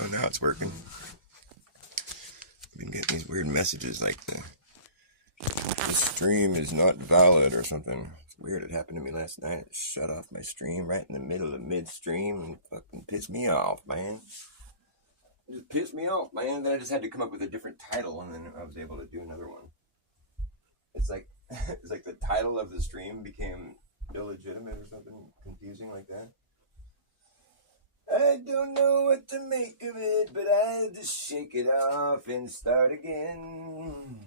Oh, now it's working. I've been getting these weird messages like the stream is not valid or something. It's weird. It happened to me last night. It shut off my stream right in the middle of midstream and fucking pissed me off, man. It just pissed me off, man. Then I just had to come up with a different title, and then I was able to do another one. It's like it's like the title of the stream became illegitimate or something confusing like that. I don't know what to make of it, but I just shake it off and start again.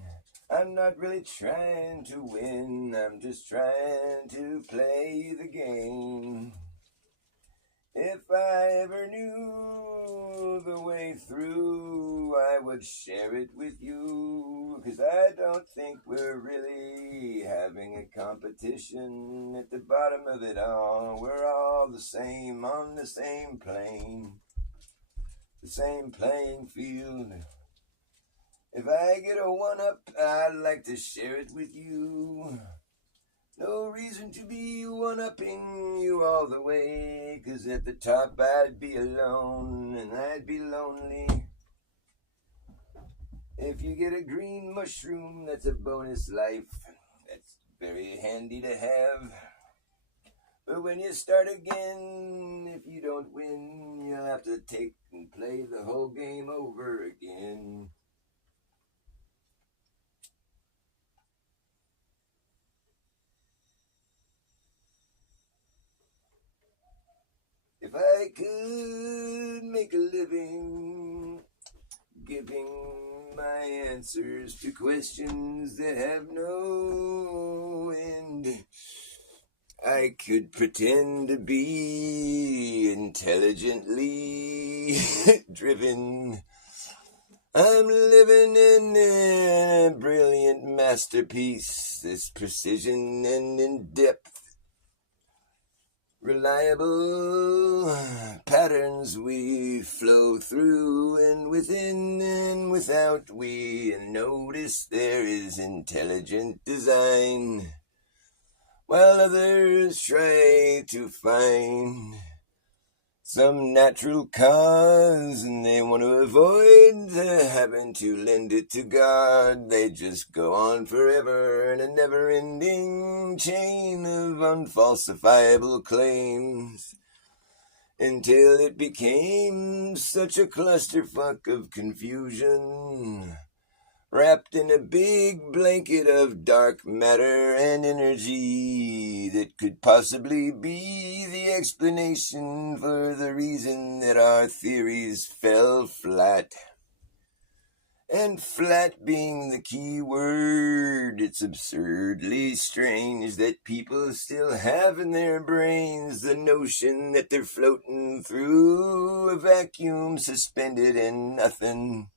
I'm not really trying to win, I'm just trying to play the game. If I ever knew the way through, I would share it with you, 'cause I don't think we're really having a competition. At the bottom of it all, we're all the same, on the same plane, the same playing field. If I get a one-up, I'd like to share it with you. No reason to be one-upping you all the way, 'cause at the top I'd be alone and I'd be lonely. If you get a green mushroom, that's a bonus life. That's very handy to have. But when you start again, if you don't win, you'll have to take and play the whole game over again. If I could make a living giving my answers to questions that have no end, I could pretend to be intelligently driven. I'm living in a brilliant masterpiece, this precision and in-depth, reliable patterns we flow through, and within and without we notice there is intelligent design, while others try to find some natural cause, and they want to avoid having to lend it to God. They just go on forever in a never-ending chain of unfalsifiable claims, until it became such a clusterfuck of confusion, wrapped in a big blanket of dark matter and energy, that could possibly be the explanation for the reason that our theories fell flat. And flat being the key word, it's absurdly strange that people still have in their brains the notion that they're floating through a vacuum suspended in nothing,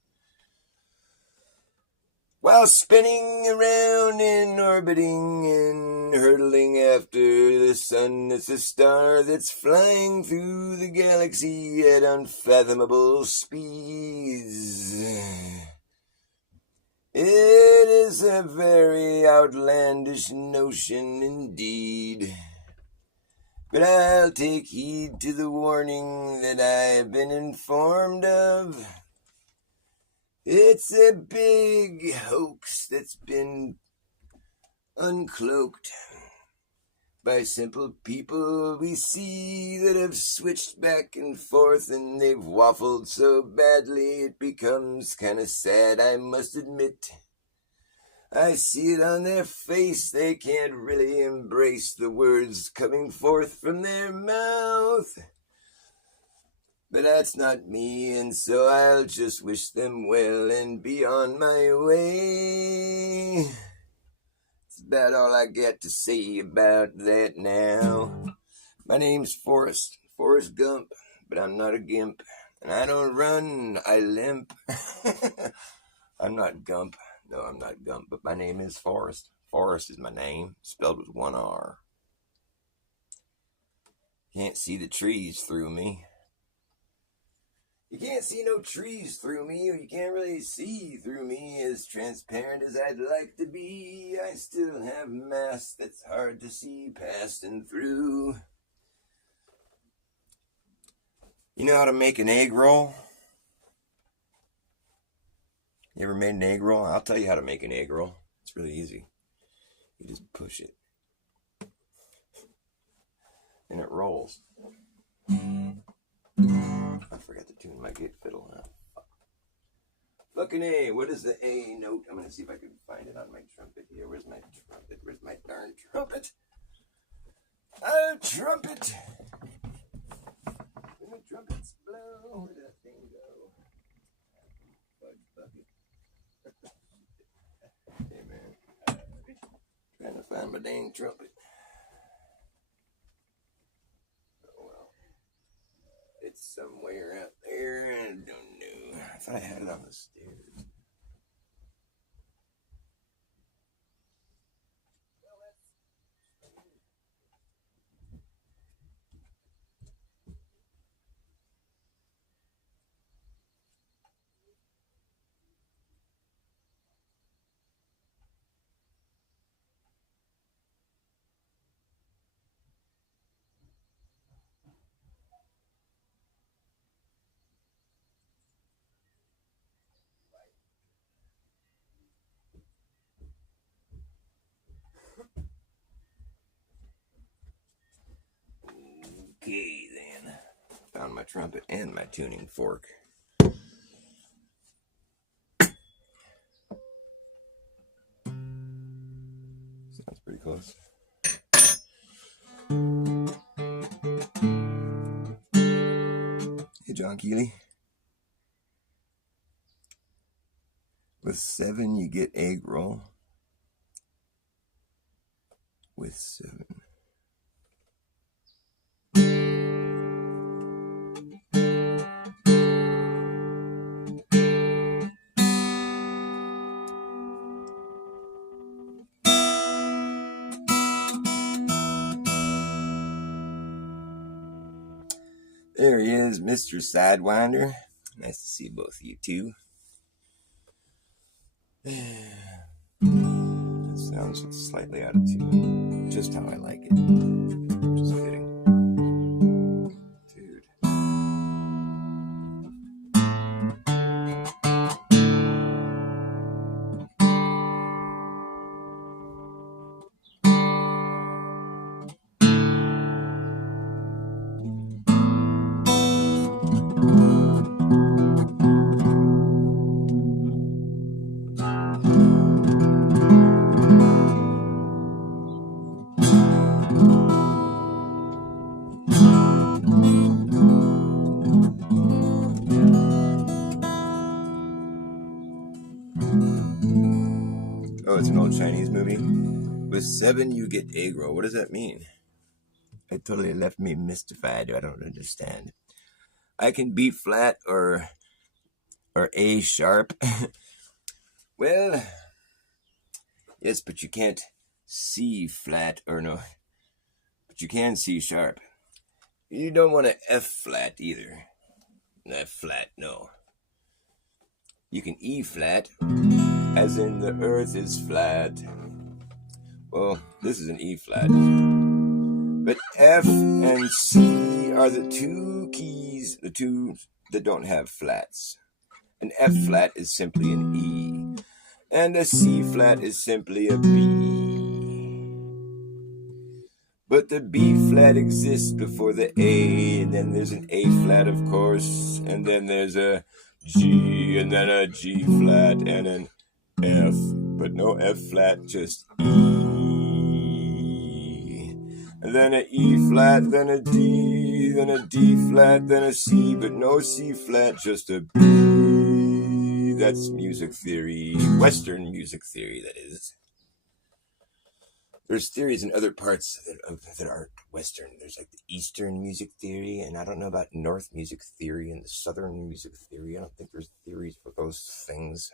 while spinning around and orbiting and hurtling after the sun that's a star that's flying through the galaxy at unfathomable speeds. It is a very outlandish notion indeed, but I'll take heed to the warning that I've been informed of. It's a big hoax that's been uncloaked by simple people we see that have switched back and forth, and they've waffled so badly it becomes kind of sad, I must admit. I see it on their face, they can't really embrace the words coming forth from their mouth. But that's not me, and so I'll just wish them well and be on my way. That's about all I got to say about that now. My name's Forrest Gump, but I'm not a gimp. And I don't run, I limp. I'm not Gump. No, I'm not Gump, but my name is Forrest. Forrest is my name, spelled with one R. Can't see the trees through me. You can't see no trees through me, or you can't really see through me as transparent as I'd like to be. I still have mass that's hard to see past and through. You know how to make an egg roll? You ever made an egg roll? I'll tell you how to make an egg roll. It's really easy. You just push it. And it rolls. I forgot to tune my gate fiddle. Fucking A. What is the A note? I'm going to see if I can find it on my trumpet here. Where's my trumpet? Where's my darn trumpet? Trumpet! When the trumpets blow, where did that thing go? Fudge bucket. Hey, man. Trying to find my dang trumpet. Oh, well. It's somewhere out there. I don't know. I thought I had it on the stairs. Okay, then. Found my trumpet and my tuning fork. Sounds pretty close. Hey, John Keeley. With 7, you get egg roll. With 7. There he is, Mr. Sidewinder. Nice to see both of you, too. That sounds slightly out of tune. Just how I like it. Just fitting. Dude. Oh, it's an old Chinese movie. With 7, you get egg roll. What does that mean? It totally left me mystified. I don't understand. I can B flat or A sharp. Well, yes, but you can't C flat or no. But you can C sharp. You don't want to F flat either. F flat, no. You can E flat, as in the earth is flat. Well, this is an E flat. But F and C are the 2 keys, the 2 that don't have flats. An F flat is simply an E, and a C flat is simply a B. But the B flat exists before the A, and then there's an A flat, of course, and then there's a G, and then a G flat, and an F, but no F flat, just E. And then an E flat, then a D, then a D flat, then a C, but no C flat, just a B. That's music theory, Western music theory, that is. There's theories in other parts that aren't Western. There's like the Eastern music theory, and I don't know about North music theory and the Southern music theory. I don't think there's theories for those things.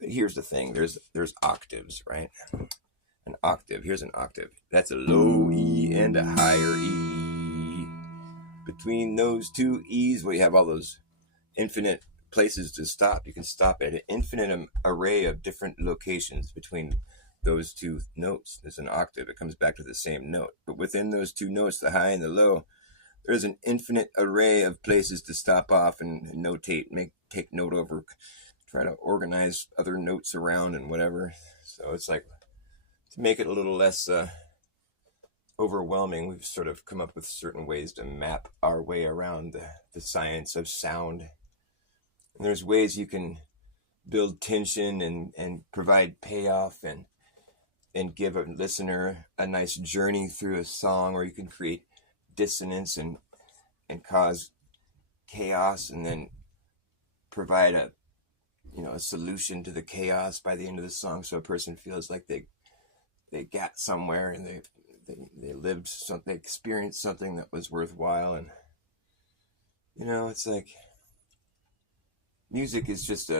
But here's the thing. There's octaves, right? An octave. Here's an octave. That's a low E and a higher E. Between those 2 E's, where you have all those infinite places to stop, you can stop at an infinite array of different locations between those 2 notes. There's an octave. It comes back to the same note. But within those 2 notes, the high and the low, there's an infinite array of places to stop off and notate, take note over, try to organize other notes around and whatever. So it's like, to make it a little less overwhelming, we've sort of come up with certain ways to map our way around the science of sound. And there's ways you can build tension and provide payoff and give a listener a nice journey through a song, or you can create dissonance and cause chaos, and then provide a solution to the chaos by the end of the song, so a person feels like they got somewhere and they lived something, they experienced something that was worthwhile. And it's like music is just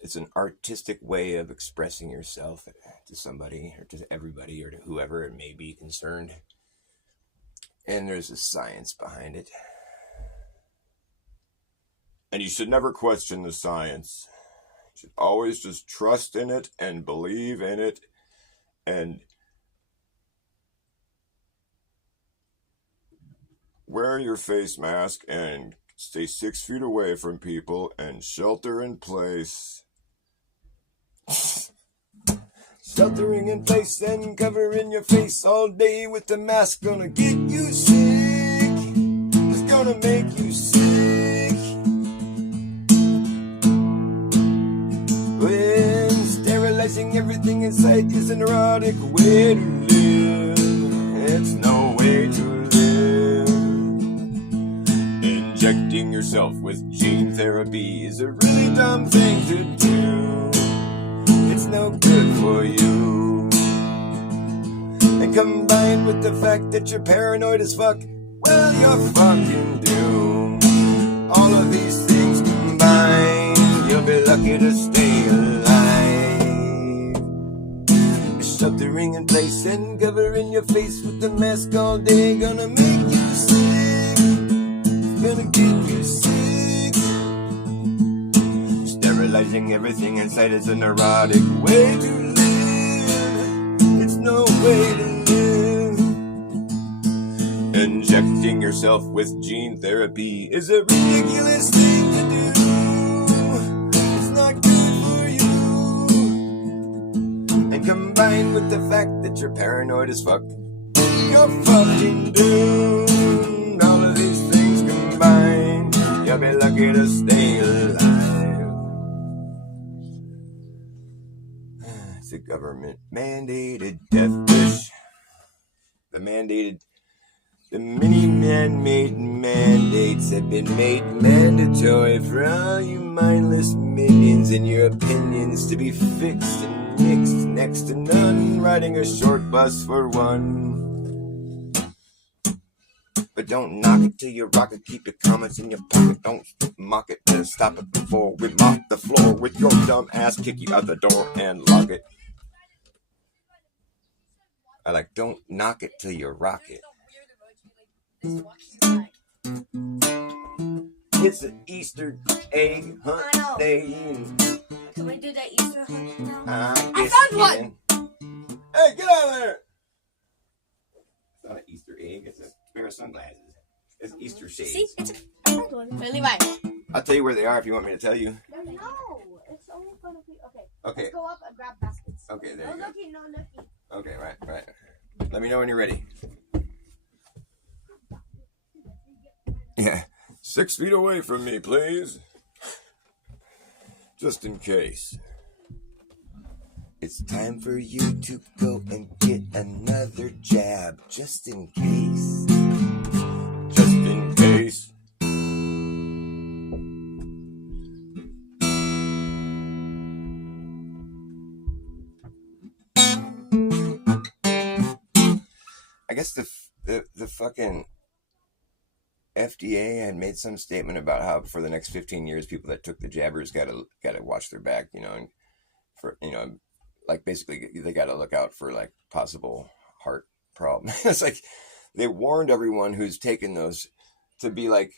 it's an artistic way of expressing yourself to somebody, or to everybody, or to whoever it may be concerned. And there's a science behind it. And you should never question the science. You should always just trust in it and believe in it, and wear your face mask and stay 6 feet away from people and shelter in place. Sheltering in place and covering your face all day with the mask gonna get you sick. It's gonna make you sick. When sterilizing everything in sight is an erotic way to live, it's no way to live. Injecting yourself with gene therapy is a really dumb thing to do. It's no good for you. And combined with the fact that you're paranoid as fuck, well, you're fucking doomed. All of these things combined, you'll be lucky to stay alive. Sheltering in place and covering your face with the mask all day, gonna make you sick. It's gonna get you sick. Sterilizing everything inside is a neurotic way to live. It's no way to live. Injecting yourself with gene therapy is a ridiculous thing to do. It's not good for you. And combined with the fact that you're paranoid as fuck, you're fucking doomed. All of these things combined, you'll be lucky to stay alive. It's a government mandated death wish. The many man-made mandates have been made mandatory for all you mindless minions and your opinions to be fixed and mixed next to none, riding a short bus for one. But don't knock it till you rock it, keep your comments in your pocket, don't mock it, just stop it before we mop the floor with your dumb ass, kick you out the door and lock it. I like, don't knock it till you rock it. It's an Easter egg hunt day. Can we do that Easter hunt now? I found one! Hey, get out of there! It's not an Easter egg, it's a pair of sunglasses. It's Easter shades. See? I found one. Wait, Levi. I'll tell you where they are if you want me to tell you. No, it's only gonna be... Okay. Let's go up and grab baskets. Okay, there you go. No looking. Okay, right. Let me know when you're ready. Yeah. 6 feet away from me, please. Just in case. It's time for you to go and get another jab. Just in case. Just in case. I guess the fucking FDA had made some statement about how for the next 15 years, people that took the jabbers gotta watch their back, and for like basically they gotta look out for like possible heart problem. It's like they warned everyone who's taken those to be like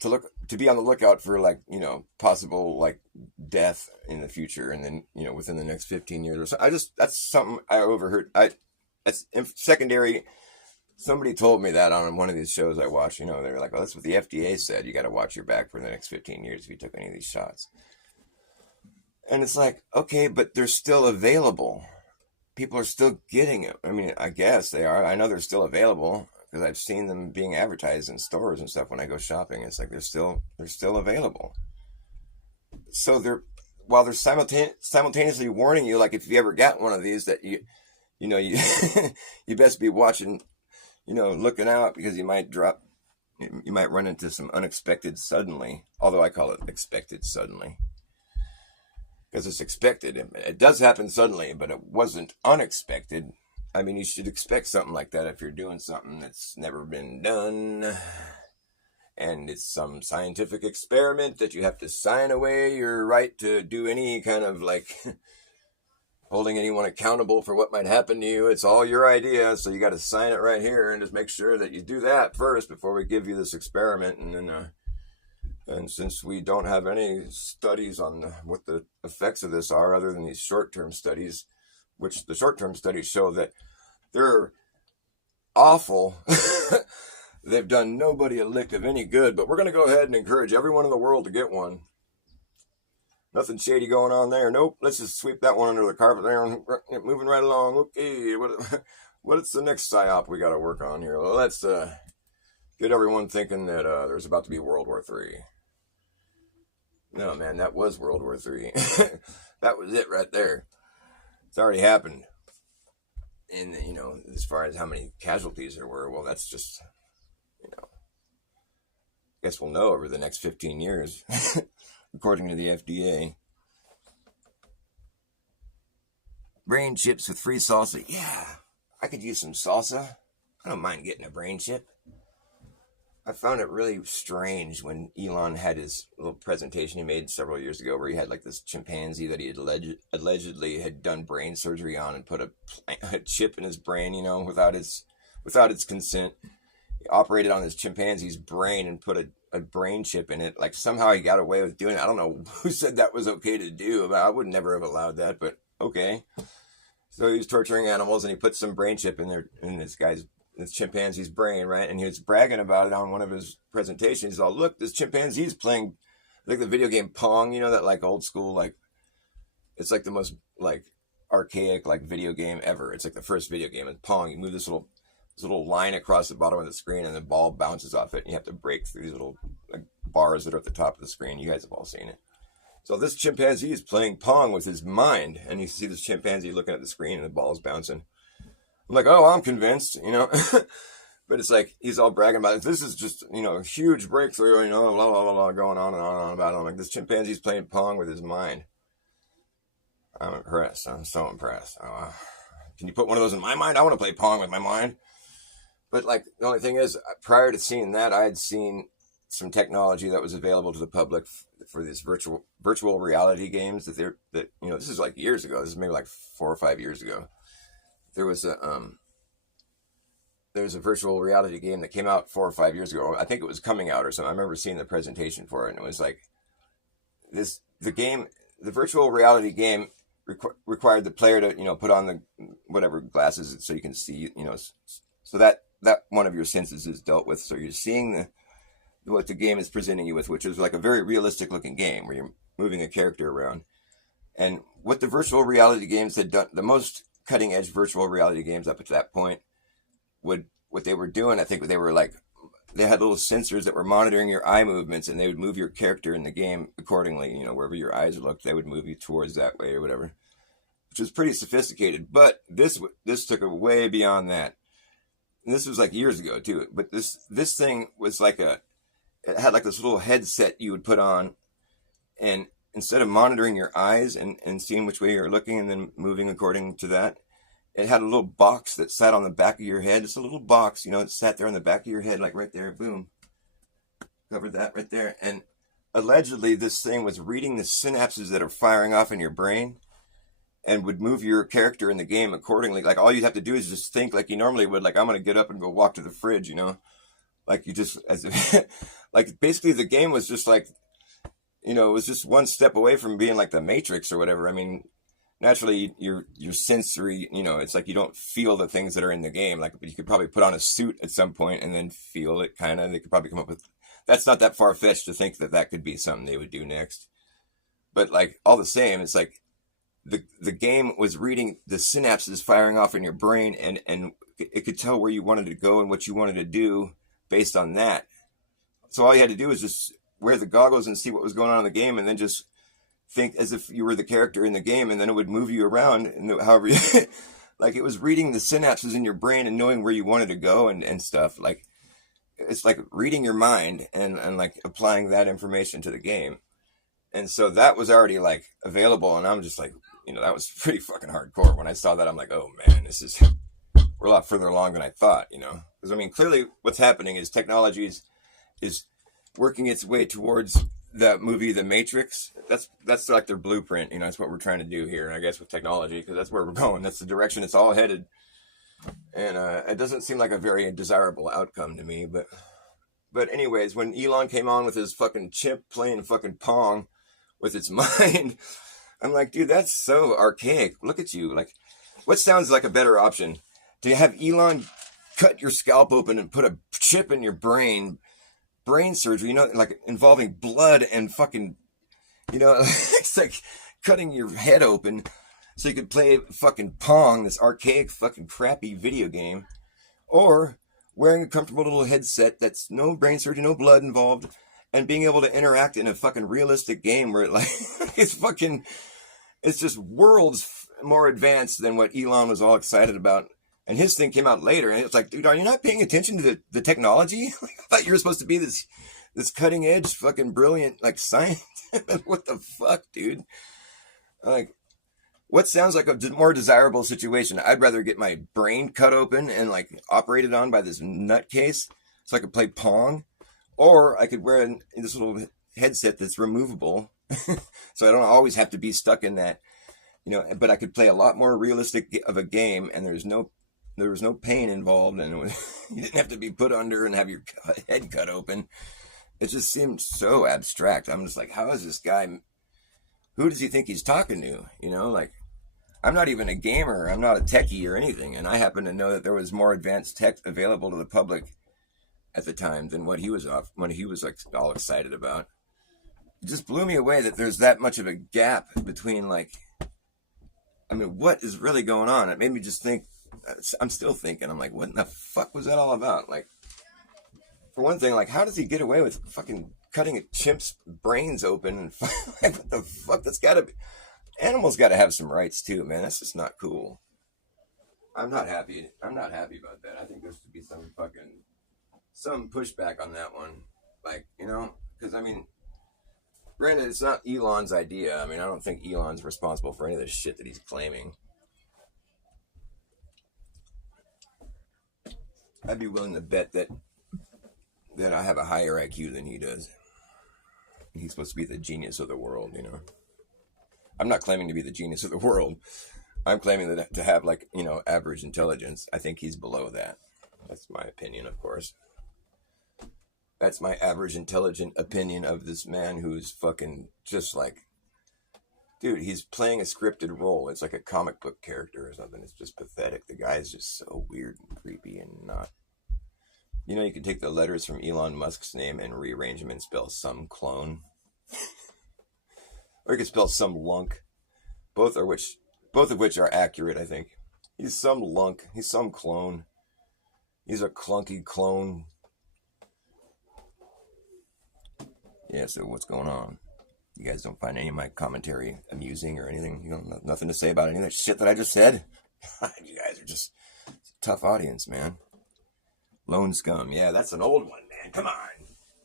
to be on the lookout for like possible like death in the future, and then within the next 15 years or so. That's something I overheard. That's secondary. Somebody told me that on one of these shows I watch. You know, they're like, "Oh, that's what the FDA said. You got to watch your back for the next 15 years if you took any of these shots." And it's like, okay, but they're still available. People are still getting it. I mean, I guess they are. I know they're still available because I've seen them being advertised in stores and stuff when I go shopping. It's like they're still available. So while they're simultaneously warning you, like if you ever got one of these, that you you best be watching, looking out, because you might run into some unexpected suddenly. Although I call it expected suddenly, because it's expected. It does happen suddenly, but it wasn't unexpected. I mean, you should expect something like that if you're doing something that's never been done, and it's some scientific experiment that you have to sign away your right to do any kind of like holding anyone accountable for what might happen to you. It's all your idea, so you got to sign it right here and just make sure that you do that first before we give you this experiment. And then, and since we don't have any studies on what the effects of this are, other than these short-term studies, which the short-term studies show that they're awful. They've done nobody a lick of any good, but we're going to go ahead and encourage everyone in the world to get one. Nothing shady going on there. Nope. Let's just sweep that one under the carpet there. Moving right along. Okay. What's the next psyop we got to work on here? Well, let's get everyone thinking that there's about to be World War III. No, man, that was World War III. That was it right there. It's already happened. And, as far as how many casualties there were, well, that's just, I guess we'll know over the next 15 years, according to the FDA. Brain chips with free salsa. Yeah, I could use some salsa. I don't mind getting a brain chip. I found it really strange when Elon had his little presentation he made several years ago where he had like this chimpanzee that he had allegedly had done brain surgery on and put a chip in his brain, without its consent. He operated on this chimpanzee's brain and put a brain chip in it. Like somehow he got away with doing it. I don't know who said that was okay to do, but I would never have allowed that, but okay. So he was torturing animals and he put some brain chip in this chimpanzee's brain, right? And he was bragging about it on one of his presentations. He's all, look, this chimpanzee's playing like the video game Pong, that like old school, like it's like the most like archaic like video game ever. It's like the first video game. It's Pong. You move this little line across the bottom of the screen and the ball bounces off it and you have to break through these little like bars that are at the top of the screen. You guys have all seen it. So this chimpanzee is playing Pong with his mind, and you see this chimpanzee looking at the screen and the ball's bouncing. I'm like, oh, I'm convinced, but it's like, he's all bragging about it. This is just, a huge breakthrough, blah, blah, blah, blah, going on and on and on about it. I'm like, this chimpanzee's playing Pong with his mind. I'm impressed. I'm so impressed. Can you put one of those in my mind? I want to play Pong with my mind. But like, the only thing is, prior to seeing that, I had seen some technology that was available to the public for these virtual reality games that this is like years ago. This is maybe like 4 or 5 years ago. There was a virtual reality game that came out 4 or 5 years ago. I think it was coming out or something. I remember seeing the presentation for it, and it was like the virtual reality game required the player to put on the whatever glasses so you can see, so that one of your senses is dealt with. So you're seeing what the game is presenting you with, which is like a very realistic looking game where you're moving a character around. And what the virtual reality games had done, the most cutting edge virtual reality games up to that point, what they were doing, I think they had little sensors that were monitoring your eye movements, and they would move your character in the game accordingly. Wherever your eyes looked, they would move you towards that way or whatever, which was pretty sophisticated. But this took it way beyond that. And this was like years ago too. But this thing was like it had like this little headset you would put on, and instead of monitoring your eyes and seeing which way you're looking and then moving according to that, it had a little box that sat on the back of your head. It's a little box, it sat there on the back of your head, like right there, boom. Covered that right there. And allegedly this thing was reading the synapses that are firing off in your brain and would move your character in the game accordingly. Like all you'd have to do is just think like you normally would, like I'm going to get up and go walk to the fridge, like you just, as if, like basically the game was just like, it was just one step away from being like the Matrix or whatever. I mean, naturally your sensory, it's like you don't feel the things that are in the game. Like you could probably put on a suit at some point and then feel it kind of. They could probably come up with. That's not that far fetched to think that that could be something they would do next. But like all the same, it's like the game was reading the synapses firing off in your brain, and it could tell where you wanted to go and what you wanted to do based on that. So all you had to do was just wear the goggles and see what was going on in the game, and then just think as if you were the character in the game, and then it would move you around, and however you, like it was reading the synapses in your brain and knowing where you wanted to go and stuff. Like it's like reading your mind and like applying that information to the game. And so that was already like available, and I'm just like, that was pretty fucking hardcore. When I saw that, I'm like, oh man, we're a lot further along than I thought, because I mean, clearly what's happening is technology is working its way towards that movie, The Matrix. That's like their blueprint, that's what we're trying to do here, I guess, with technology, because that's where we're going. That's the direction it's all headed, and it doesn't seem like a very desirable outcome to me. But anyways, when Elon came on with his fucking chimp playing fucking Pong with its mind, I'm like, dude, that's so archaic. Look at you. Like, what sounds like a better option? To have Elon cut your scalp open and put a chip in your brain surgery, like involving blood and fucking, it's like cutting your head open so you could play fucking Pong, this archaic fucking crappy video game, or wearing a comfortable little headset that's no brain surgery, no blood involved, and being able to interact in a fucking realistic game where it's just worlds more advanced than what Elon was all excited about. And his thing came out later, and it's like, dude, are you not paying attention to the technology? I thought you were supposed to be this cutting edge, fucking brilliant, like science. What the fuck, dude? Like, what sounds like a more desirable situation? I'd rather get my brain cut open and like operated on by this nutcase so I could play Pong, or I could wear this little headset that's removable, so I don't always have to be stuck in that, But I could play a lot more realistic of a game, and there was no pain involved, and you didn't have to be put under and have your head cut open. It just seemed so abstract. I'm just like, how is this guy? Who does he think he's talking to? Like, I'm not even a gamer. I'm not a techie or anything, and I happen to know that there was more advanced tech available to the public at the time than what he was like all excited about. It just blew me away that there's that much of a gap between, like, I mean, what is really going on? It made me just think. I'm still thinking. I'm like, what in the fuck was that all about? Like, for one thing, like, how does he get away with fucking cutting a chimp's brains open? And like, what the fuck? That's gotta be. Animals gotta have some rights too, man. That's just not cool. I'm not happy about that. I think there should be some pushback on that one. Like, because I mean, granted, it's not Elon's idea. I mean, I don't think Elon's responsible for any of this shit that he's claiming. I'd be willing to bet that I have a higher IQ than he does. He's supposed to be the genius of the world, I'm not claiming to be the genius of the world. I'm claiming that to have, like, average intelligence. I think he's below that. That's my opinion, of course. That's my average intelligent opinion of this man who's fucking just like, dude, he's playing a scripted role. It's like a comic book character or something. It's just pathetic. The guy is just so weird and creepy and not. You can take the letters from Elon Musk's name and rearrange them and spell some clone. Or you could spell some lunk. Both of which are accurate, I think. He's some lunk. He's some clone. He's a clunky clone. Yeah, so what's going on? You guys don't find any of my commentary amusing or anything? You don't have nothing to say about any of that shit that I just said? You guys are just a tough audience, man. Lone Scum. Yeah, that's an old one, man. Come on.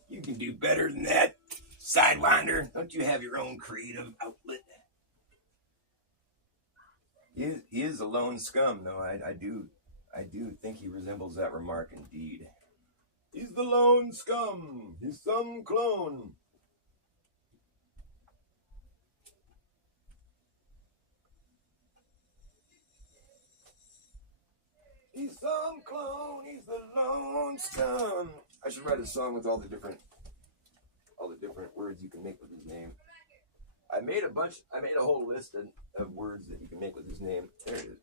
You can do better than that, Sidewinder. Don't you have your own creative outlet? He is a lone scum, though. I do think he resembles that remark indeed. He's the lone scum. He's some clone. He's some clone. He's the lone scum. I should write a song with all the different words you can make with his name. I made a whole list of words that you can make with his name. There it is.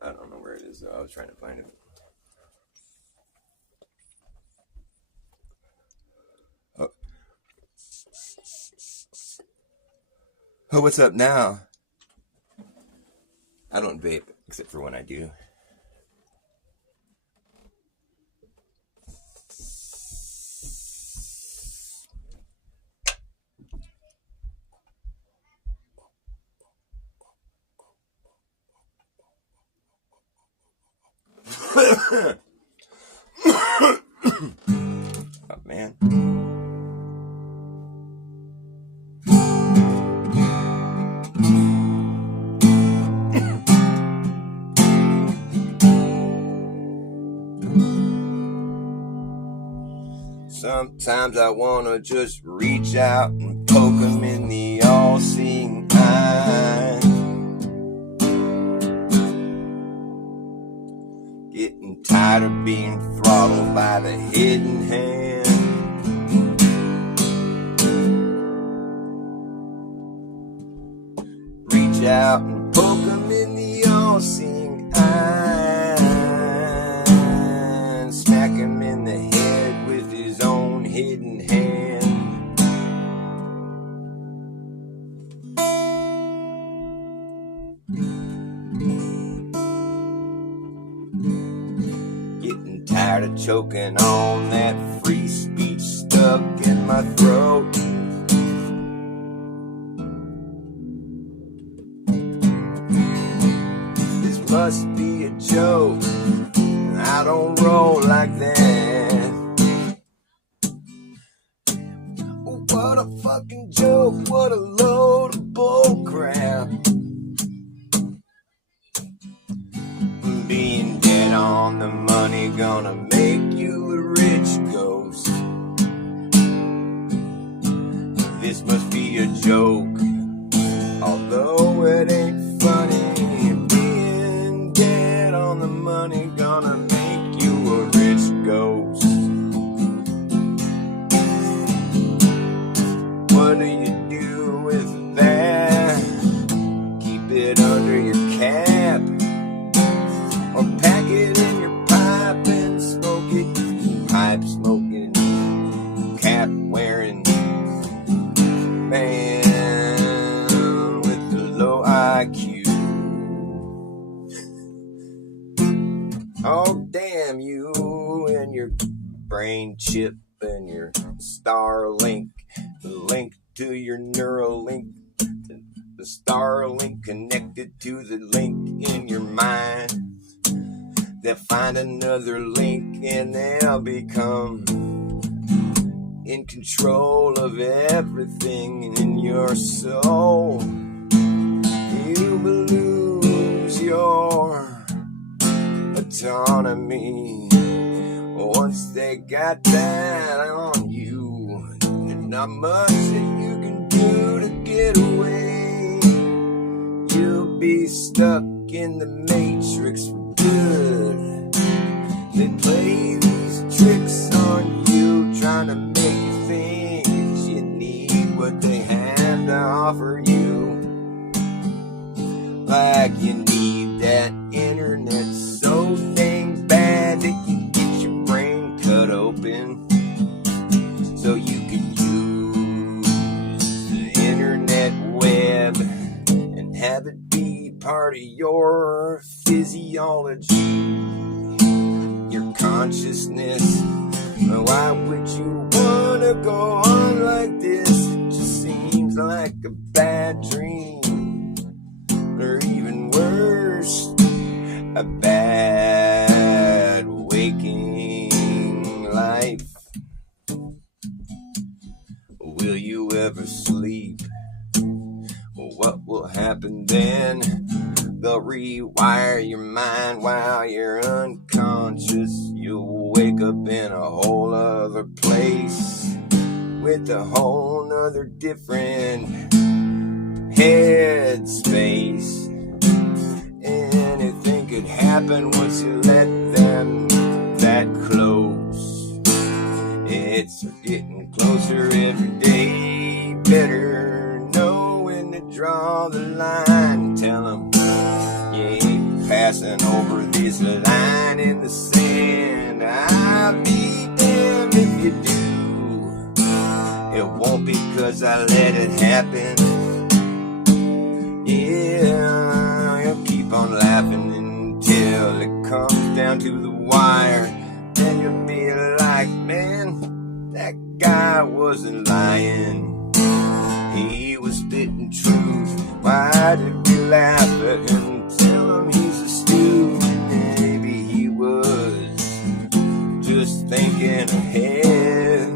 I don't know where it is though. I was trying to find it. Oh, what's up now? I don't vape, except for when I do. Oh, man. Sometimes I wanna just reach out and poke him in the all-seeing eye. Getting tired of being throttled by the hidden hand. Reach out and poke him in the all-seeing eye. Smack him in the head with his own hidden hand. Getting tired of choking on that free speech stuck in my throat. This must be a joke. I don't roll like that. What a fucking joke. What a load of bullcrap. Being dead on the money gonna make you a rich ghost. This must be a joke, although it ain't funny. Being dead on the money gonna make you a rich ghost. What do you do with that? Keep it under your cap, or pack it in your pipe and smoke it. Pipe smoking, cap wearing man with the low IQ. Oh damn you and your brain chip and your Starlink, link to your Neuralink. The Starlink connected to the link in your mind. They'll find another link and they'll become in control of everything in your soul. You will lose your autonomy once they got that on you. There's not much that you can do to get away. You'll be stuck in the matrix for good. They play these tricks on you, trying to make you think that you need what they have to offer you. Like you need that internet so dang bad that you get your brain cut open so you can use the internet web and have it be part of your physiology, your consciousness. Why would you want to go on like this? It just seems like a bad dream, or even worse, a bad waking life. Will you ever sleep? What will happen then? They'll rewire your mind while you're unconscious. You'll wake up in a whole other place with a whole nother different headspace. Anything could happen once you let them that close. It's getting closer every day, better draw the line. Tell them you ain't passing over this line in the sand. I'll be damned if you do. It won't be 'cause I let it happen. Yeah, you'll keep on laughing until it comes down to the wire. Then you'll be like, man, that guy wasn't lying. He was spitting truth. Why did we laugh at him and tell him he's a stooge? Maybe he was just thinking ahead.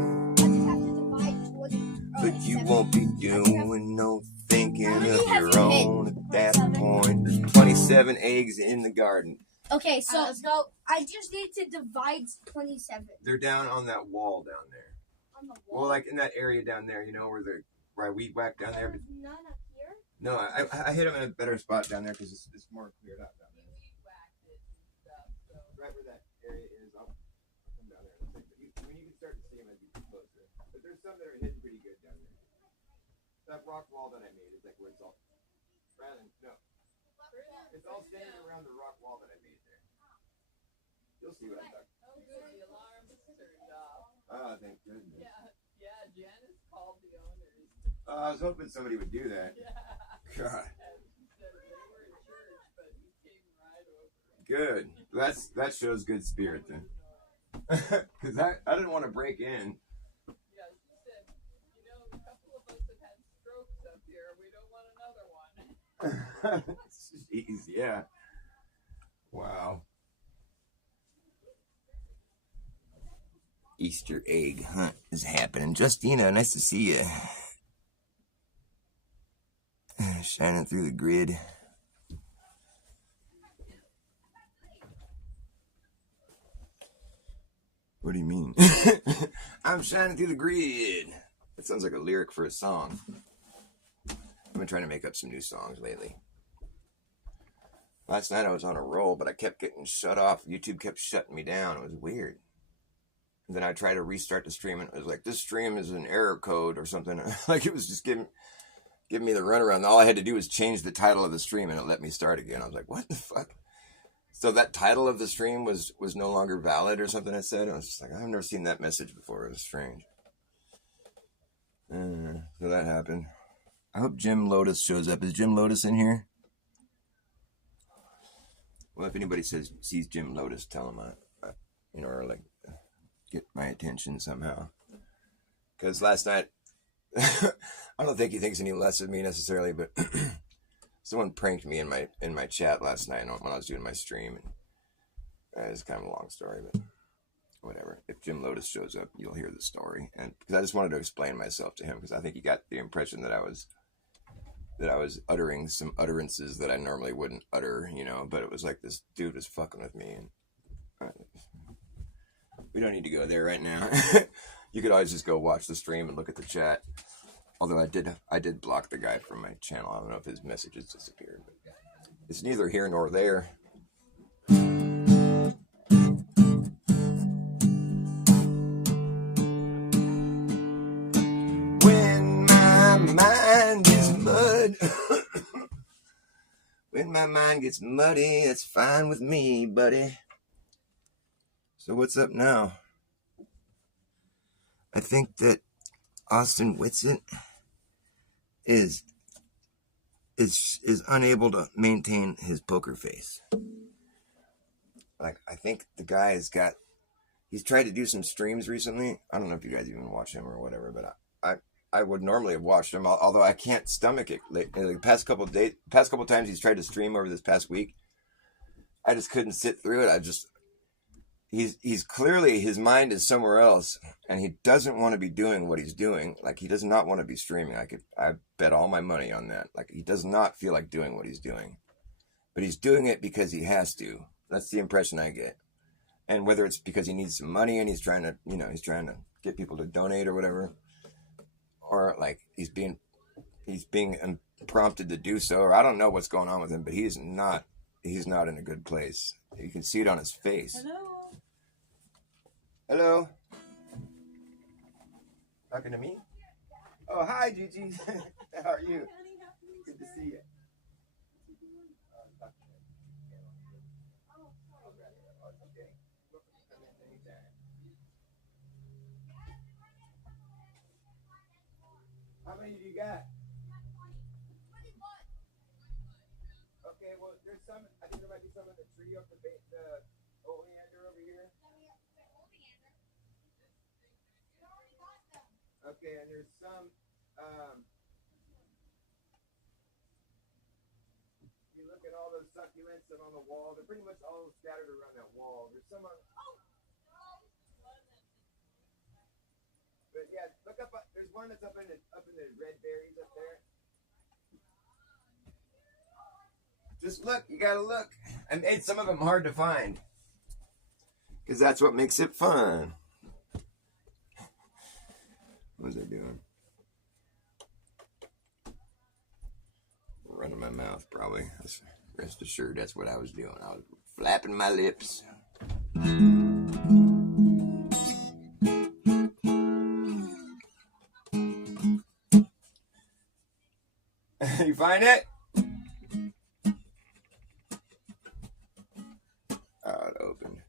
But you won't be doing no thinking of your own at that point. There's 27 eggs in the garden. Okay, so let's go. I just need to divide 27. They're down on that wall down there. On the Well, like in that area down there, you know, where I weed whacked down there. But There's none up here. no, I hit them in a better spot down there because it's more cleared up down there. Right where that area is, I'll come down there in a second. But you can start to see them as you get closer. But there's some that are hidden pretty good down there. That rock wall that I made is like where it's all. No. It's all standing around the rock wall that I made there. You'll see what I'm talking about. Oh, good. The alarm was turned off. Oh, thank goodness. Yeah. Janice called the owners. I was hoping somebody would do that. Yeah. God. And she said they were in church, but he came right over. Good. That shows good spirit then. Because I didn't want to break in. Yeah, she said, a couple of us have had strokes up here. We don't want another one. Jeez, yeah. Wow. Easter egg hunt is happening. Justina, nice to see you. Shining through the grid. What do you mean? I'm shining through the grid. That sounds like a lyric for a song. I've been trying to make up some new songs lately. Last night I was on a roll, but I kept getting shut off. YouTube kept shutting me down. It was weird. And then I tried to restart the stream, and it was like, this stream is an error code or something. Like it was just giving me the runaround. All I had to do was change the title of the stream, and it let me start again. I was like, what the fuck? So that title of the stream was no longer valid or something, I said. I was just like, I've never seen that message before. It was strange. So that happened. I hope Jim Lotus shows up. Is Jim Lotus in here? Well, if anybody sees Jim Lotus, tell him or like get my attention somehow. Because last night, I don't think he thinks any less of me necessarily, but someone pranked me in my chat last night when I was doing my stream. And it's kind of a long story, but whatever. If Jim Lotus shows up, you'll hear the story. And because I just wanted to explain myself to him, because I think he got the impression that I was uttering some utterances that I normally wouldn't utter, but it was like this dude was fucking with me. And we don't need to go there right now. You could always just go watch the stream and look at the chat. Although I did block the guy from my channel. I don't know if his messages disappeared, but it's neither here nor there. When my mind is mud. When my mind gets muddy, that's fine with me, buddy. So what's up now? I think that Austin Whitsitt is unable to maintain his poker face. Like, I think the guy he's tried to do some streams recently. I don't know if you guys even watch him or whatever, but I would normally have watched him, although I can't stomach it. The past couple times he's tried to stream over this past week, I just couldn't sit through it. He's clearly, his mind is somewhere else, and he doesn't want to be doing what he's doing. Like, he does not want to be streaming. I bet all my money on that. Like, he does not feel like doing what he's doing, but he's doing it because he has to. That's the impression I get. And whether it's because he needs some money and he's trying to get people to donate or whatever, or like he's being prompted to do so, or I don't know what's going on with him, but he's not in a good place. You can see it on his face. Hello. Talking to me? Oh, hi, Gigi. How are you? to see you. Okay. Come in anytime. How many do you got? Okay, well, there's some. I think there might be some in the tree up the oleander over here. Okay, and there's some. You look at all those succulents and on the wall. They're pretty much all scattered around that wall. There's some on. But yeah, look up. There's one that's up in the red berries up there. Just look. You gotta look. I made some of them hard to find because that's what makes it fun. What was I doing? Running my mouth, probably. Rest assured, that's what I was doing. I was flapping my lips. You find it? Oh, it opened.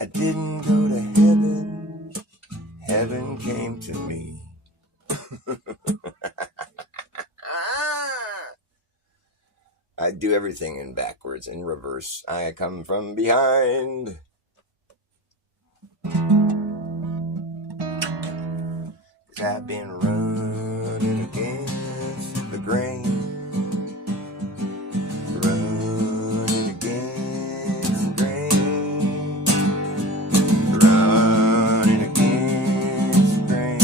I didn't go to heaven. Heaven came to me. I do everything in backwards, in reverse. I come from behind. 'Cause I've been running against the grain. Running against the grain. Running against the grain.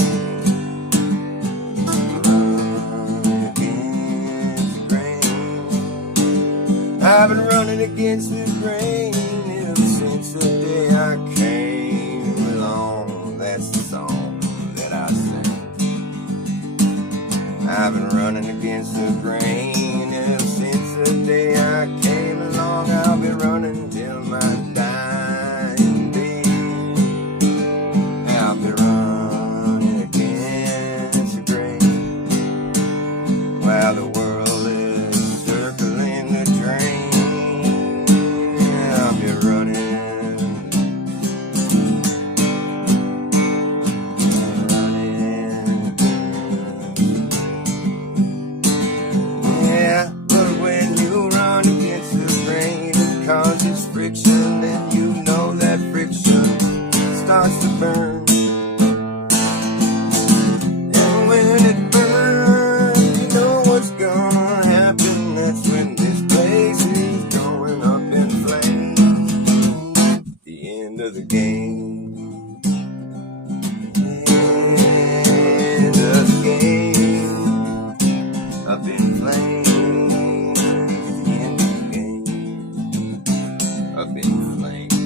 Running against the grain. I've been running against the grain ever since the day I came along. That's the song that I sing. I've been running against the grain ever since the day I came along. I'll be running till my dying day. I'll be running against the grain while the world is circling the train. I'll be running. Yeah, but when you run against the grain, it causes friction, and you know that friction starts to burn. And when it burns, you know what's gonna happen. That's when this place is going up in flames. The end of the game. End of the game. Up in flames. The end of the game. Up in flames.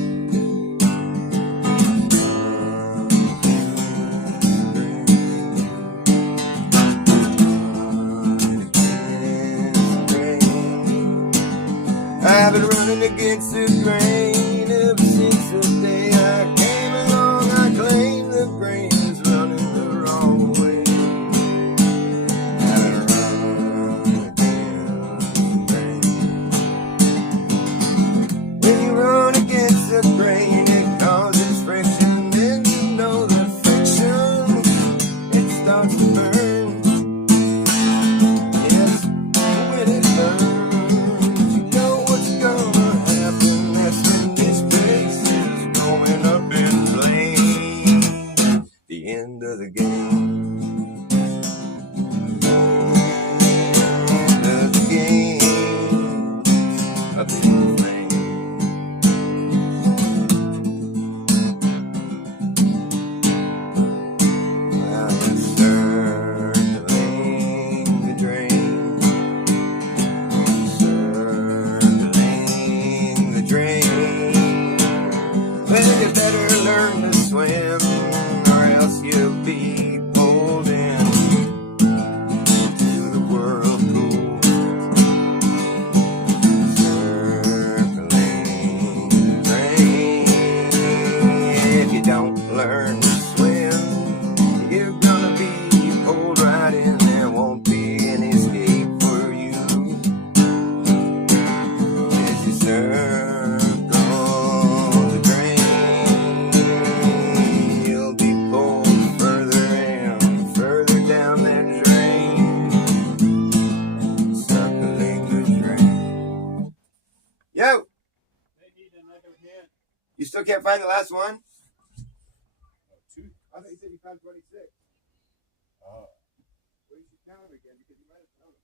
I've been running against the grain ever since the day I came along. I claim the grain is running the wrong way. I've been running against the grain. When you run against the grain, it causes friction. Then you know the friction, it starts to burn. Yes, when it burns, you know what's gonna happen. That's when You still can't find the last one? Two. I thought you said you found 26. Oh. Well, you should count them again because you might have found them.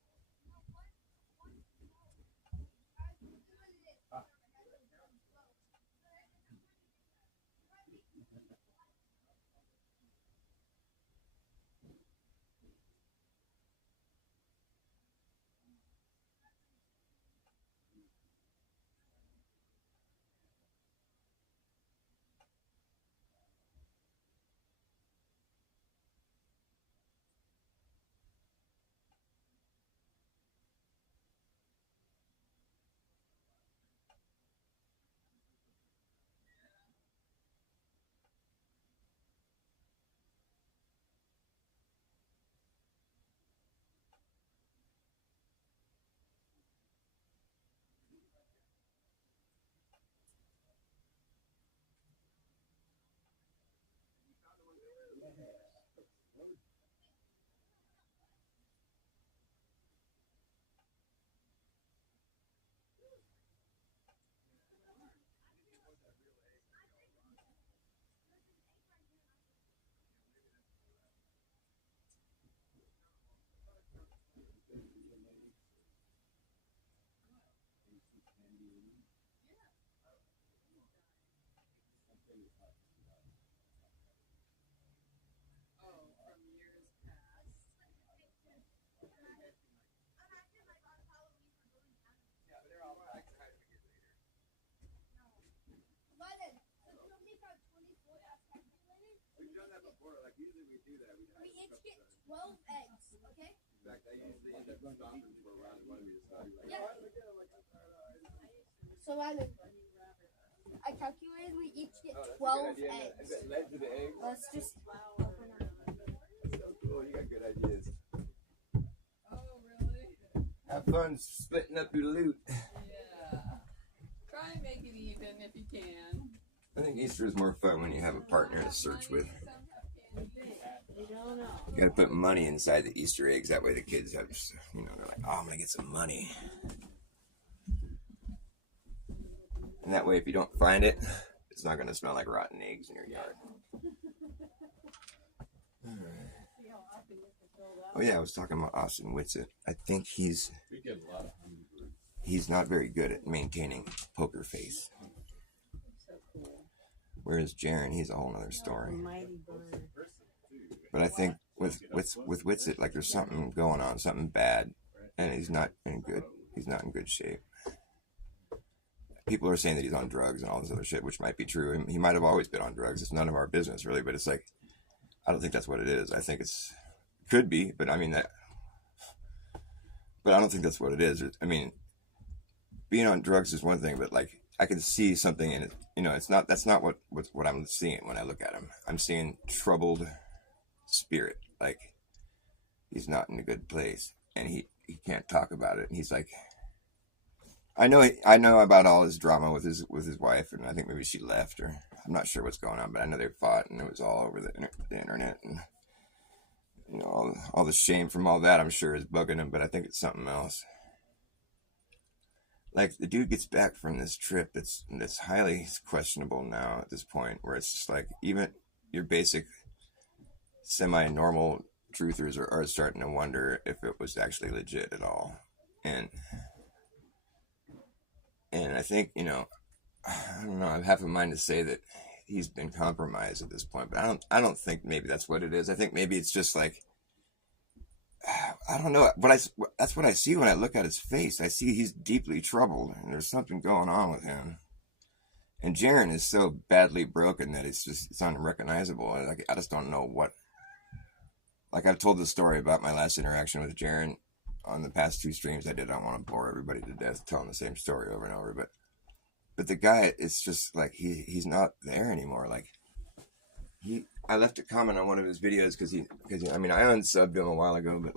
Oh, from years past. Yeah, but they're all I can hide them again later. Lennon, so somebody found 24 that's calculated. We've done that before. Like usually we do that. We We each get 12 eggs, okay? In fact, I usually end up stopping for a while and wanted me to stop. Like, Yeah. oh, I'm like, I'm tired. So Lennon, I calculated we each get Oh, that's a 12 good idea. eggs. Is it led to the eggs? Let's just So cool. You got good ideas. Oh, really? Have fun splitting up your loot. Yeah. Try and make it even if you can. I think Easter is more fun when you have a partner to search with. You gotta put money inside the Easter eggs. That way the kids have, you know, they're like, oh, I'm gonna get some money. And that way, if you don't find it, it's not gonna smell like rotten eggs in your yard. Oh yeah, I was talking about Austin Whitsitt. I think he's not very good at maintaining poker face. Whereas Jaron, he's a whole other story. But I think with Whitsitt, like there's something going on, something bad, and he's not in good shape. People are saying that he's on drugs and all this other shit, which might be true. He might have always been on drugs. It's none of our business, really. But it's like, I don't think that's what it is. I think could be, but I mean that. But I don't think that's what it is. I mean, being on drugs is one thing, but like I can see something in it. You know, it's not. That's not what I'm seeing when I look at him. I'm seeing troubled spirit. Like he's not in a good place, and he can't talk about it. And he's like, I know about all his drama with his wife, and I think maybe she left, or I'm not sure what's going on, but I know they fought, and it was all over the internet, and you know all the shame from all that I'm sure is bugging him, but I think it's something else. Like the dude gets back from this trip that's highly questionable now at this point, where it's just like even your basic semi-normal truthers are starting to wonder if it was actually legit at all, and I think, you know, I don't know, I have a mind to say that he's been compromised at this point, but I don't think maybe that's what it is. I think maybe it's just like, I don't know, but that's what I see when I look at his face. I see he's deeply troubled, and there's something going on with him. And Jaron is so badly broken that it's unrecognizable. I just don't know what. Like I've told the story about my last interaction with Jaron on the past 2 streams I did. I don't want to bore everybody to death telling the same story over and over, but the guy, it's just like he's not there anymore. Like I left a comment on one of his videos because I mean I unsubbed him a while ago, but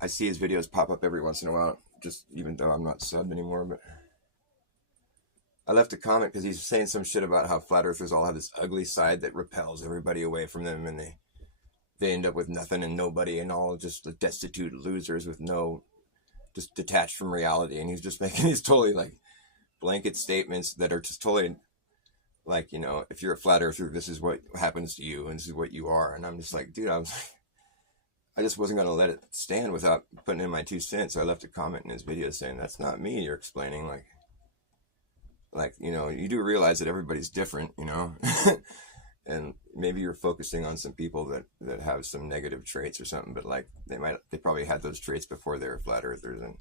I see his videos pop up every once in a while, just even though I'm not subbed anymore. But I left a comment because he's saying some shit about how flat earthers all have this ugly side that repels everybody away from them, and they end up with nothing and nobody and all just destitute losers with just detached from reality. And he's just he's totally like blanket statements that are just totally like, you know, if you're a flat earther, this is what happens to you and this is what you are. And I'm just like, dude, I just wasn't going to let it stand without putting in my 2 cents. So I left a comment in his video saying, that's not me you're explaining. Like, you know, you do realize that everybody's different, you know, and maybe you're focusing on some people that have some negative traits or something, but like they probably had those traits before they were flat earthers. And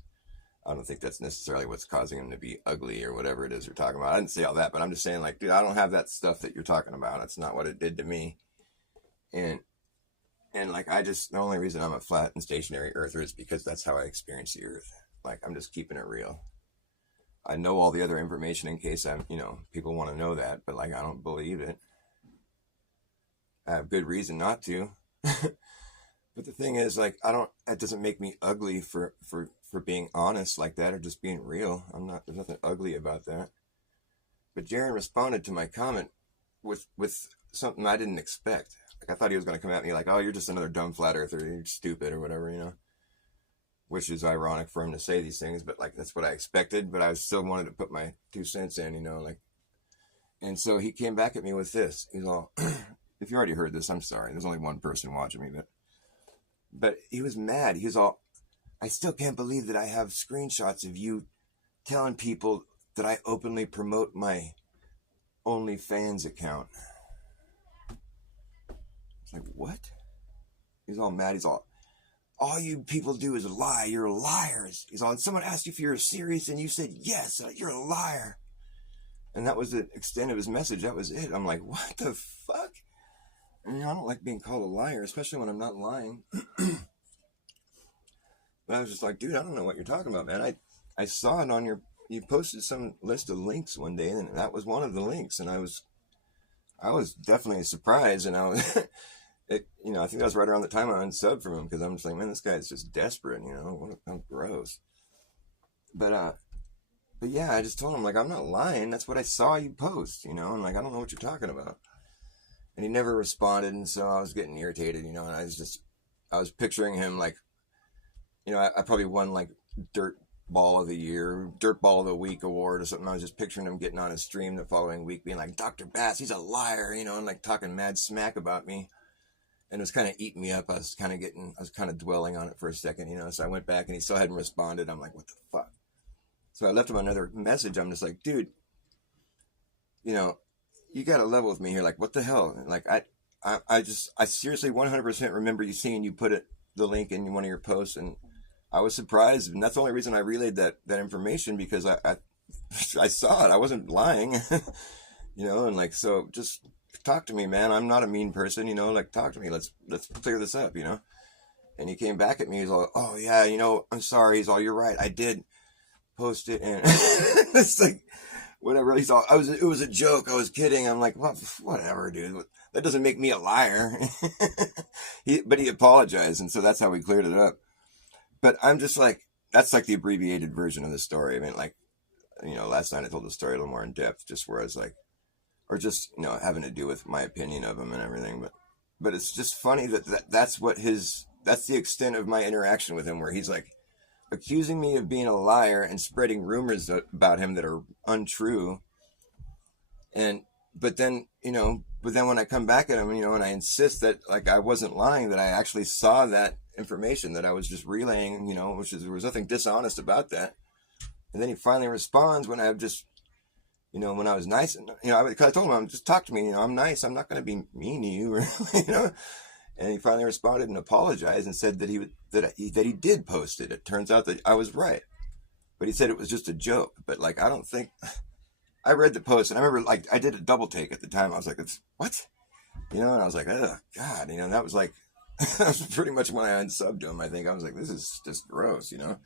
I don't think that's necessarily what's causing them to be ugly or whatever it is you're talking about. I didn't say all that, but I'm just saying, like, dude, I don't have that stuff that you're talking about. That's not what it did to me. And like, the only reason I'm a flat and stationary earther is because that's how I experience the earth. Like, I'm just keeping it real. I know all the other information in case people want to know that, but like, I don't believe it. I have good reason not to. But the thing is, like, that doesn't make me ugly for being honest like that or just being real. There's nothing ugly about that. But Jaron responded to my comment with something I didn't expect. Like, I thought he was going to come at me like, oh, you're just another dumb flat earther, you're stupid or whatever, you know, which is ironic for him to say these things, but like, that's what I expected, but I still wanted to put my 2 cents in, you know, like, and so he came back at me with this. He's all, if you already heard this, I'm sorry. There's only one person watching me, but he was mad. He was all, I still can't believe that I have screenshots of you telling people that I openly promote my OnlyFans account. It's like, what? He's all mad. He's all you people do is lie. You're liars. He's all, and someone asked you if you're serious and you said yes. You're a liar. And that was the extent of his message. That was it. I'm like, what the fuck? And, you know, I don't like being called a liar, especially when I'm not lying. But I was just like, dude, I don't know what you're talking about, man. I saw it on you posted some list of links one day, and that was one of the links. And I was definitely surprised. And I was, I think that was right around the time I unsubbed from him, because I'm just like, man, this guy's just desperate, you know, how gross. But yeah, I just told him, like, I'm not lying. That's what I saw you post, you know, and like, I don't know what you're talking about. And he never responded. And so I was getting irritated, you know, and I was picturing him like, you know, I probably won like Dirt Ball of the Week award or something. I was just picturing him getting on his stream the following week being like, Dr. Bass, he's a liar, you know, and like talking mad smack about me. And it was kind of eating me up. I was kind of dwelling on it for a second, you know. So I went back and he still hadn't responded. I'm like, what the fuck? So I left him another message. I'm just like, dude, you know, you got to level with me here. Like, what the hell? And like, I seriously 100% remember you seeing you put the link in one of your posts, and I was surprised. And that's the only reason I relayed that information, because I saw it. I wasn't lying, you know. And like, so just talk to me, man. I'm not a mean person, you know, like, talk to me. Let's clear this up, you know. And he came back at me. He's like, oh yeah, you know, I'm sorry. He's all, you're right. I did post it. And it's like, whatever. He's all, it was a joke. I was kidding. I'm like, well, whatever, dude. That doesn't make me a liar. But he apologized. And so that's how we cleared it up. But I'm just like, that's like the abbreviated version of the story. I mean, like, you know, last night I told the story a little more in depth, just where I was like, or just, you know, having to do with my opinion of him and everything. But it's just funny that's the extent of my interaction with him, where he's like accusing me of being a liar and spreading rumors about him that are untrue. But then when I come back at him, you know, and I insist that like I wasn't lying, that I actually saw that information, that I was just relaying, you know, there was nothing dishonest about that. And then he finally responds when I've just, you know, when I was nice, and, you know, because I told him, just talk to me, you know, I'm nice, I'm not going to be mean to you, you know. And he finally responded and apologized and said that he did post it. It turns out that I was right, but he said it was just a joke. But like, I don't think, I read the post, and I remember like I did a double take at the time. I was like, "It's what?" You know, and I was like, "Oh God," you know. And that was like, that was pretty much when I unsubbed him. I think I was like, "This is just gross," you know.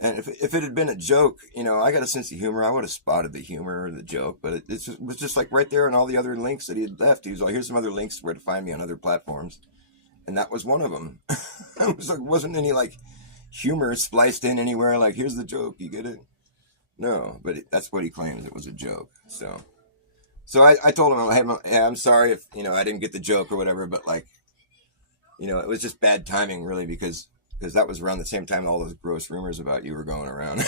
And if it had been a joke, you know, I got a sense of humor. I would have spotted the humor or the joke, but it was just like right there on all the other links that he had left. He was like, here's some other links where to find me on other platforms. And that was one of them. It was like, wasn't any like humor spliced in anywhere. Like, here's the joke. You get it? No, but that's what he claims. It was a joke. So I told him, hey, I'm sorry if, you know, I didn't get the joke or whatever, but like, you know, it was just bad timing really, because that was around the same time all those gross rumors about you were going around.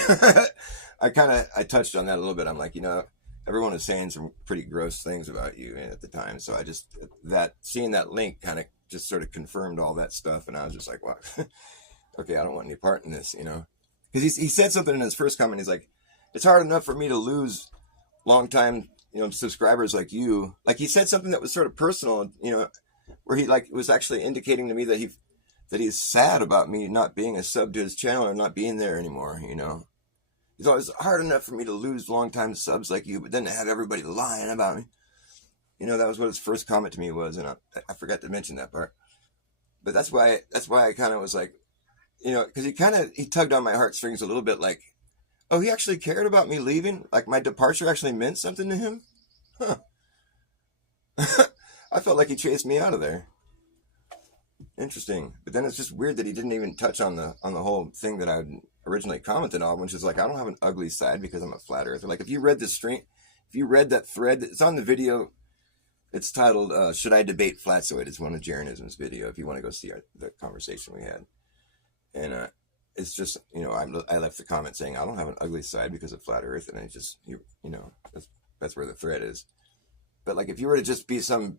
I touched on that a little bit. I'm like, everyone was saying some pretty gross things about you at the time. So seeing that link kind of just sort of confirmed all that stuff. And I was just like, wow, okay, I don't want any part in this, because he said something in his first comment. He's like, it's hard enough for me to lose long time, subscribers like you. Like he said something that was sort of personal, where he like was actually indicating to me that he's sad about me not being a sub to his channel or not being there anymore, He's always hard enough for me to lose long-time subs like you, but then to have everybody lying about me. That was what his first comment to me was, and I forgot to mention that part. But that's why I kind of was like, because he tugged on my heartstrings a little bit, like, oh, he actually cared about me leaving? Like my departure actually meant something to him? Huh. I felt like he chased me out of there. Interesting. But then it's just weird that he didn't even touch on the whole thing that I originally commented on, which is like, I don't have an ugly side because I'm a flat earther. Like if you read that thread, it's on the video. It's titled, Should I Debate Flatzoid? It's one of Jeranism's video if you want to go see the conversation we had. And it's just, I left the comment saying, I don't have an ugly side because of flat earth. And it's just, that's where the thread is. But like if you were to just be some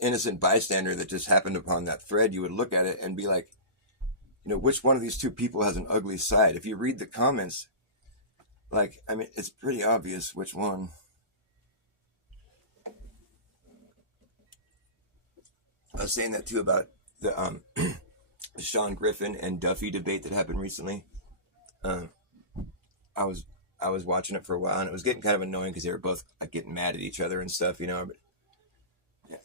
innocent bystander that just happened upon that thread, you would look at it and be like, which one of these two people has an ugly side? If you read the comments, like, I mean, it's pretty obvious which one. I was saying that too about the the Sean Griffin and Duffy debate that happened recently. I was watching it for a while, and it was getting kind of annoying because they were both like getting mad at each other and stuff, But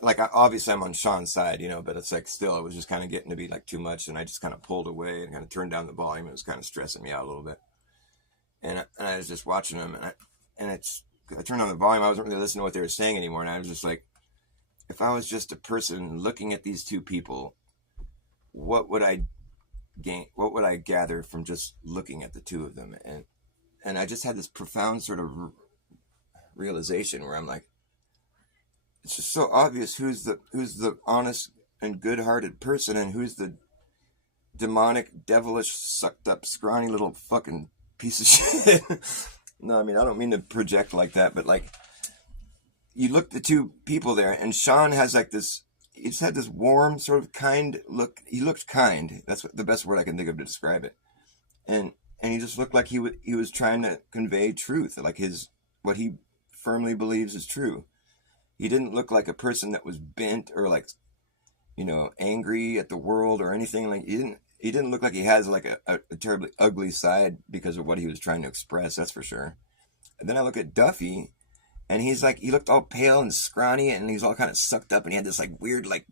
like, obviously I'm on Sean's side, but it's like still, it was just kind of getting to be like too much, and I just kind of pulled away and kind of turned down the volume. It was kind of stressing me out a little bit, and I was just watching them, and I turned on the volume. I wasn't really listening to what they were saying anymore, and I was just like, if I was just a person looking at these two people, what would I gain? What would I gather from just looking at the two of them? And I just had this profound sort of realization where I'm like, it's just so obvious who's the honest and good-hearted person and who's the demonic, devilish, sucked up, scrawny little fucking piece of shit. No, I mean, I don't mean to project like that, but like, you look at the two people there, and Sean has like this, he just had this warm, sort of kind look. He looked kind. That's the best word I can think of to describe it. And he just looked like he was trying to convey truth, like what he firmly believes is true. He didn't look like a person that was bent or like, angry at the world or anything. Like he didn't look like he has like a terribly ugly side because of what he was trying to express. That's for sure. And then I look at Duffy, and he looked all pale and scrawny, and he's all kind of sucked up, and he had this like weird, like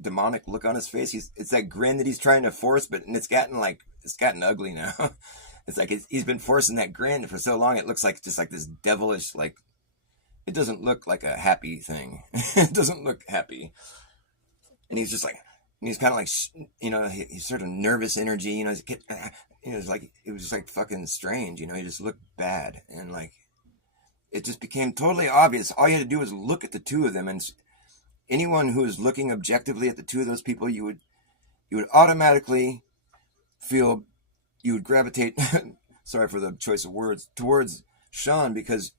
demonic look on his face. It's that grin that he's trying to force, but it's gotten ugly now. It's like he's been forcing that grin for so long. It looks like just like this devilish, like, it doesn't look like a happy thing. It doesn't look happy. And he's just like, he's kind of like, he's sort of nervous energy, it was just like fucking strange, he just looked bad. And like, it just became totally obvious. All you had to do was look at the two of them, and anyone who was looking objectively at the two of those people, you would automatically feel, you would gravitate, sorry for the choice of words, towards Sean, because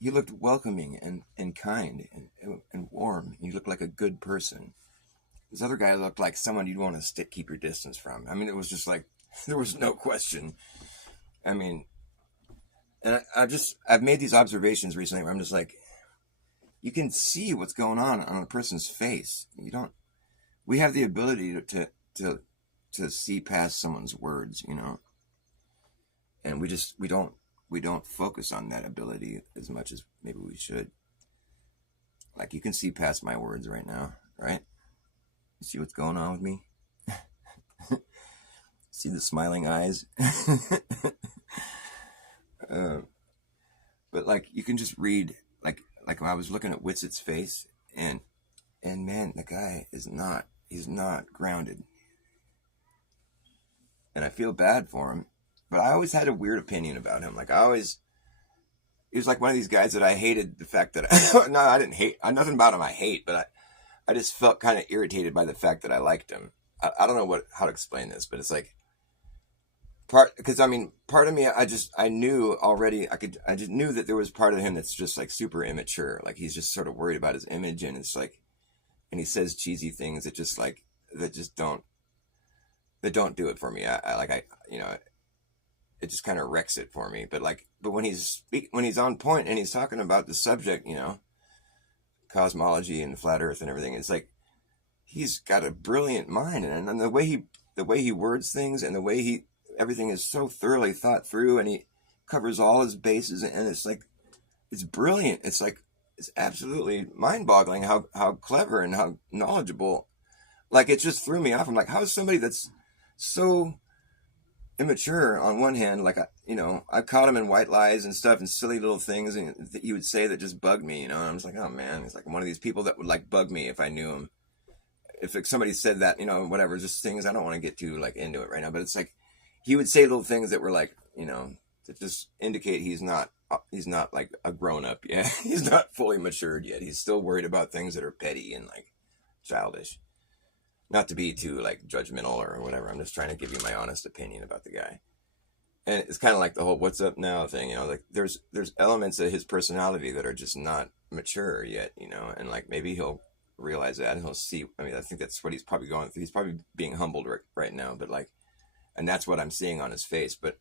he looked welcoming and kind and warm. He looked like a good person. This other guy looked like someone you'd want to keep your distance from. I mean, it was just like, there was no question. I mean, and I've made these observations recently where I'm just like, you can see what's going on a person's face. We have the ability to see past someone's words, and we don't focus on that ability as much as maybe we should. Like, you can see past my words right now, right? You see what's going on with me? See the smiling eyes? But like, you can just read, like when I was looking at Witset's face, and man, the guy he's not grounded. And I feel bad for him, but I always had a weird opinion about him. Like, he was like one of these guys that I hated the fact that, no, I didn't hate, nothing about him I hate, but I just felt kind of irritated by the fact that I liked him. I don't know how to explain this, but it's like, because I mean, part of me, I knew already, I just knew that there was part of him that's just like super immature. Like he's just sort of worried about his image, and it's like, and he says cheesy things that just like, that don't do it for me. You know, it just kind of wrecks it for me. But like, but when he's on point and he's talking about the subject, you know, cosmology and flat earth and everything, it's like, he's got a brilliant mind, and the way he words things, and the way everything is so thoroughly thought through, and he covers all his bases, and it's like, it's brilliant. It's like, it's absolutely mind-boggling how clever and how knowledgeable. Like, it just threw me off. I'm like, how is somebody that's so immature on one hand, like, you know, I caught him in white lies and stuff and silly little things that he would say that just bugged me, you know, and I was like, oh man, he's like one of these people that would like bug me if I knew him. If like, somebody said that, you know, whatever, just things, I don't want to get too like into it right now, but it's like, he would say little things that were like, you know, that just indicate he's not like a grown up yet. He's not fully matured yet. He's still worried about things that are petty and like childish. Not to be too like judgmental or whatever. I'm just trying to give you my honest opinion about the guy. And it's kind of like the whole "what's up now" thing, you know. Like there's elements of his personality that are just not mature yet, you know. And like maybe he'll realize that, and he'll see. I mean, I think that's what he's probably going through. He's probably being humbled right now, but like, and that's what I'm seeing on his face. But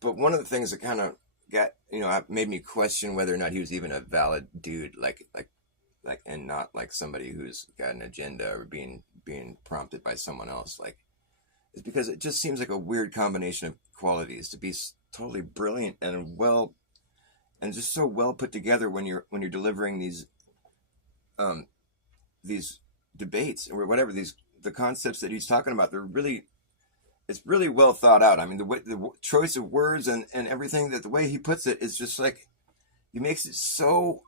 one of the things that kind of got, you know, made me question whether or not he was even a valid dude, like, and not like somebody who's got an agenda or being prompted by someone else, like, is because it just seems like a weird combination of qualities to be totally brilliant and well, and just so well put together when you're delivering these debates or whatever, the concepts that he's talking about, it's really well thought out. I mean, the choice of words and everything, that the way he puts it is just like, he makes it so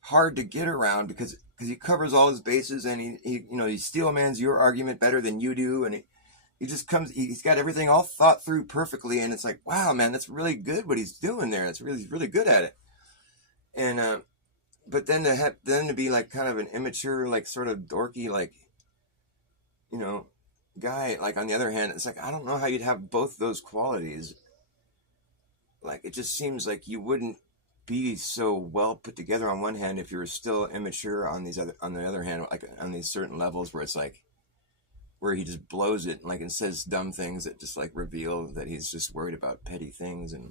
hard to get around because he covers all his bases, and he you know, he steel mans your argument better than you do, and he just he's got everything all thought through perfectly, and it's like, wow, man, that's really good what he's doing there. He's really good at it. And but then to be like kind of an immature, like sort of dorky, like, you know, guy, like on the other hand, it's like, I don't know how you'd have both those qualities. Like, it just seems like you wouldn't be so well put together on one hand if you're still immature on the other hand, like on these certain levels where it's like, where he just blows it, like, and says dumb things that just like reveal that he's just worried about petty things. And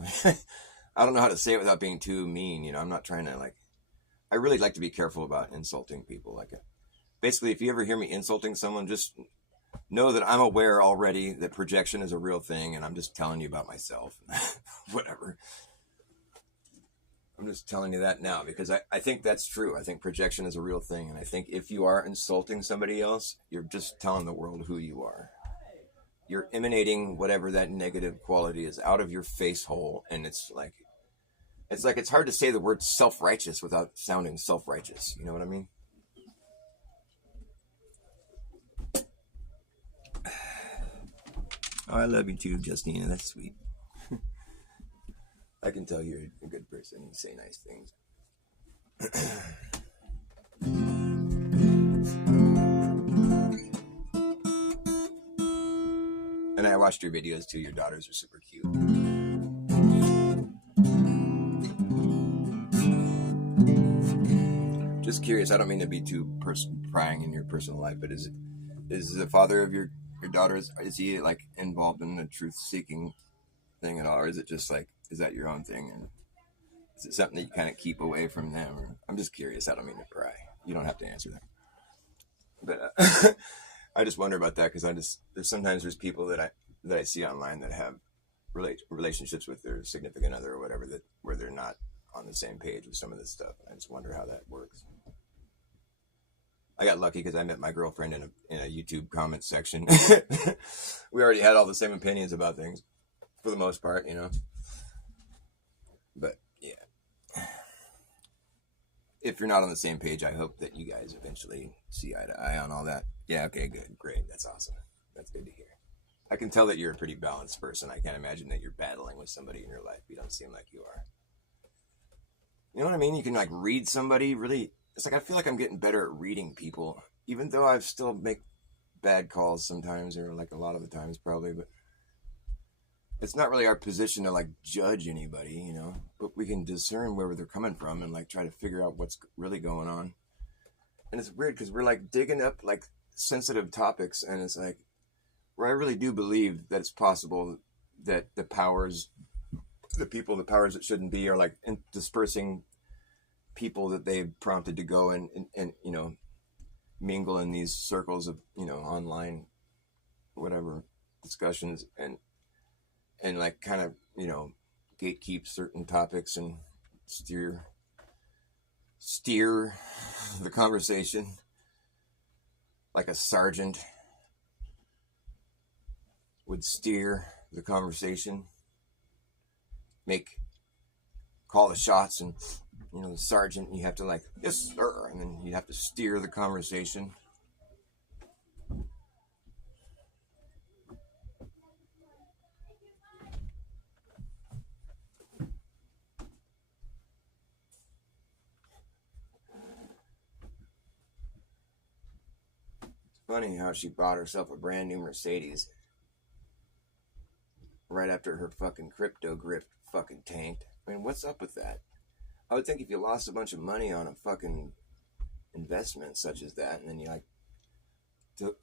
I don't know how to say it without being too mean, you know. I'm not trying to, like, I really like to be careful about insulting people. Like, basically, if you ever hear me insulting someone, just know that I'm aware already that projection is a real thing, and I'm just telling you about myself. Whatever. I'm just telling you that now because I think that's true. I think projection is a real thing, and I think if you are insulting somebody else, you're just telling the world who you are. You're emanating whatever that negative quality is out of your face hole, and it's hard to say the word self-righteous without sounding self-righteous. You know what I mean? Oh, I love you too, Justina. That's sweet. I can tell you're a good person. You say nice things. And I watched your videos too. Your daughters are super cute. Just curious. I don't mean to be too prying in your personal life, but is the father of your daughters, is he like involved in the truth-seeking thing at all, or is it just like, is that your own thing, and is it something that you kind of keep away from them? Or, I'm just curious. I don't mean to pry. You don't have to answer that. But I just wonder about that because there's people that I see online that have relationships with their significant other or whatever, that where they're not on the same page with some of this stuff. I just wonder how that works. I got lucky because I met my girlfriend in a YouTube comment section. We already had all the same opinions about things for the most part, you know. But yeah, if you're not on the same page, I hope that you guys eventually see eye to eye on all that. Yeah, okay, good, great, that's awesome. That's good to hear. I can tell that you're a pretty balanced person. I can't imagine that you're battling with somebody in your life. You don't seem like you are. You know what I mean? You can like read somebody really. It's like I feel like I'm getting better at reading people, even though I still make bad calls sometimes, or like a lot of the times probably. But it's not really our position to like judge anybody, you know, but we can discern where they're coming from and like try to figure out what's really going on. And it's weird because we're like digging up like sensitive topics, and it's like where I really do believe that it's possible that the powers that shouldn't be are like dispersing people that they've prompted to go and you know, mingle in these circles of, you know, online whatever discussions and like kind of, you know, gatekeep certain topics and steer the conversation like a sergeant would steer the conversation, call the shots, and, you know, the sergeant, you have to like, yes sir, and then you have to steer the conversation. Funny how she bought herself a brand new Mercedes right after her fucking crypto grift fucking tanked. I mean, what's up with that? I would think if you lost a bunch of money on a fucking investment such as that, and then you like,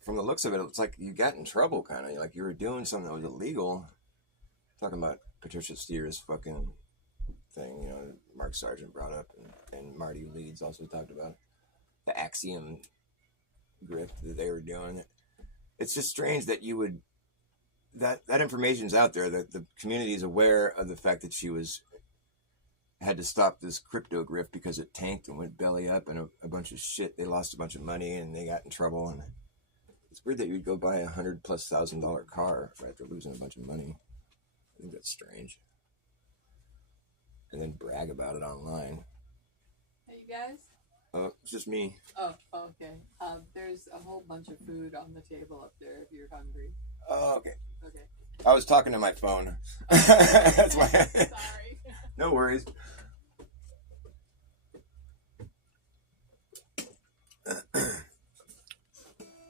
from the looks of it, it's like you got in trouble, kind of like you were doing something that was illegal. Talking about Patricia Steer's fucking thing, you know, Mark Sargent brought up, and Marty Leeds also talked about the Axiom grift that they were doing. It's just strange that you would that information's out there, that the community is aware of the fact that she had to stop this crypto grift because it tanked and went belly up, and a bunch of shit. They lost a bunch of money and they got in trouble. And it's weird that you'd go buy $100,000+ car after losing a bunch of money. I think that's strange. And then brag about it online. Hey, you guys? It's just me. Oh, okay. There's a whole bunch of food on the table up there if you're hungry. Oh, okay. Okay. I was talking to my phone. That's why. Sorry. No worries.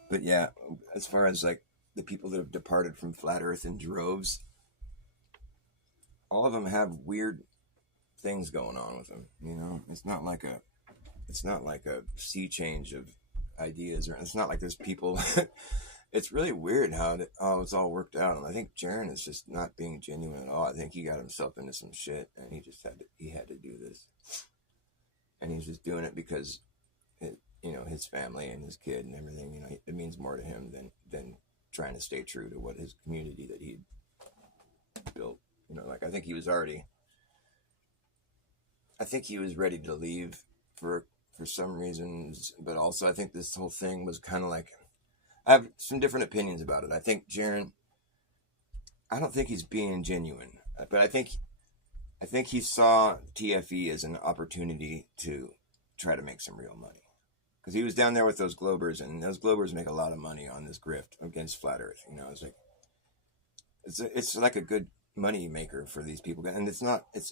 But yeah, as far as like the people that have departed from Flat Earth in droves, all of them have weird things going on with them. You know, it's not like a sea change of ideas, or it's not like there's people. It's really weird how it's all worked out. And I think Jaren is just not being genuine at all. I think he got himself into some shit, and he had to do this, and he's just doing it because you know, his family and his kid and everything, you know, it means more to him than trying to stay true to what his community that he built. You know, like I think he was ready to leave for some reasons, but also I think this whole thing was kind of like, I have some different opinions about it. I think Jaren, I don't think he's being genuine, but I think he saw TFE as an opportunity to try to make some real money. Because he was down there with those Globers, and those Globers make a lot of money on this grift against Flat Earth. You know, it's like a good money maker for these people, and it's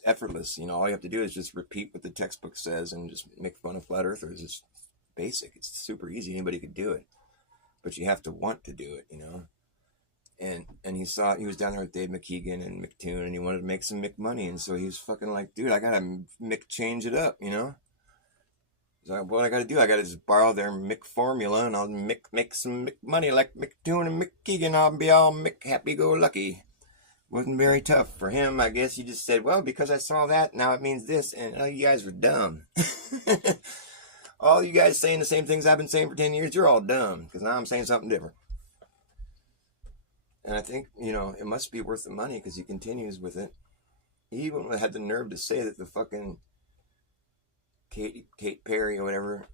effortless. You know, all you have to do is just repeat what the textbook says and just make fun of Flat Earthers. It's basic. It's super easy. Anybody could do it, but you have to want to do it. You know, and he was down there with Dave McKeegan and McToon, and he wanted to make some money, and so he was fucking like, dude, I gotta change it up. You know. So what I got to do, I got to just borrow their Mick formula, and I'll make some money like McToon and McKeegan. I'll be all happy-go-lucky. Wasn't very tough for him. I guess he just said, well, because I saw that, now it means this. And you guys were dumb. All you guys saying the same things I've been saying for 10 years, you're all dumb. Because now I'm saying something different. And I think, you know, it must be worth the money because he continues with it. He even had the nerve to say that the fucking Kate Perry or whatever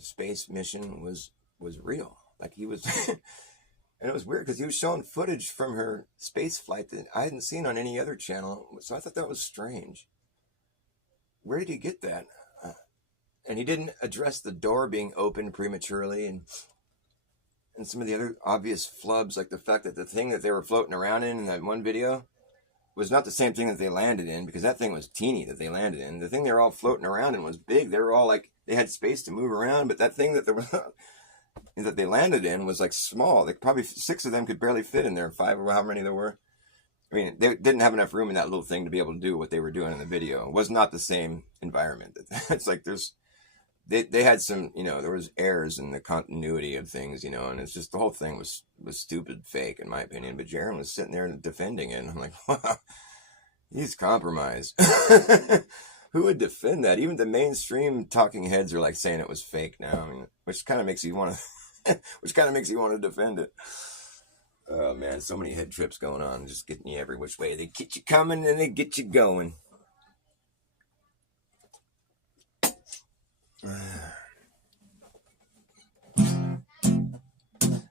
space mission was real. Like he was, and it was weird because he was showing footage from her space flight that I hadn't seen on any other channel. So I thought that was strange. Where did he get that? And he didn't address the door being opened prematurely, and some of the other obvious flubs, like the fact that the thing that they were floating around in that one video was not the same thing that they landed in, because that thing was teeny that they landed in. The thing they were all floating around in was big. They were all like, they had space to move around, but that thing that they landed in was like small. Like probably 6 of them could barely fit in there, 5 or however many there were. I mean, they didn't have enough room in that little thing to be able to do what they were doing in the video. It was not the same environment. It's like they had some, you know, there was errors in the continuity of things, you know, and it's just the whole thing was stupid, fake, in my opinion. But Jaron was sitting there defending it, and I'm like, wow, he's compromised. Who would defend that? Even the mainstream talking heads are like saying it was fake now. I mean, which kind of makes you want to defend it. Oh man, so many head trips going on, just getting you every which way. They get you coming and they get you going.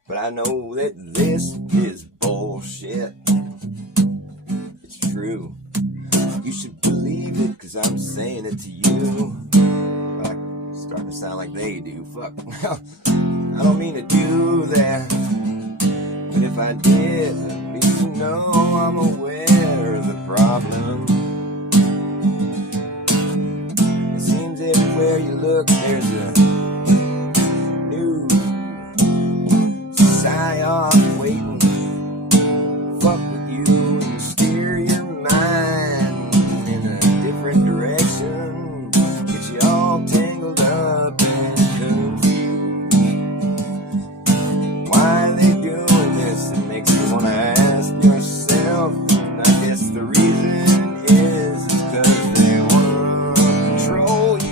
But I know that this is bullshit. It's true. You should believe it, cause I'm saying it to you. But I'm starting to sound like they do. Fuck. Well, I don't mean to do that. But if I did, at least you know I'm aware of the problem. It seems everywhere you look, there's a new psyop waiting. Fuck with you and steer your mind in a different direction. Get you all tangled up and confused. Why are they doing this? It makes you want to ask yourself. And I guess the reason is because they want to control you.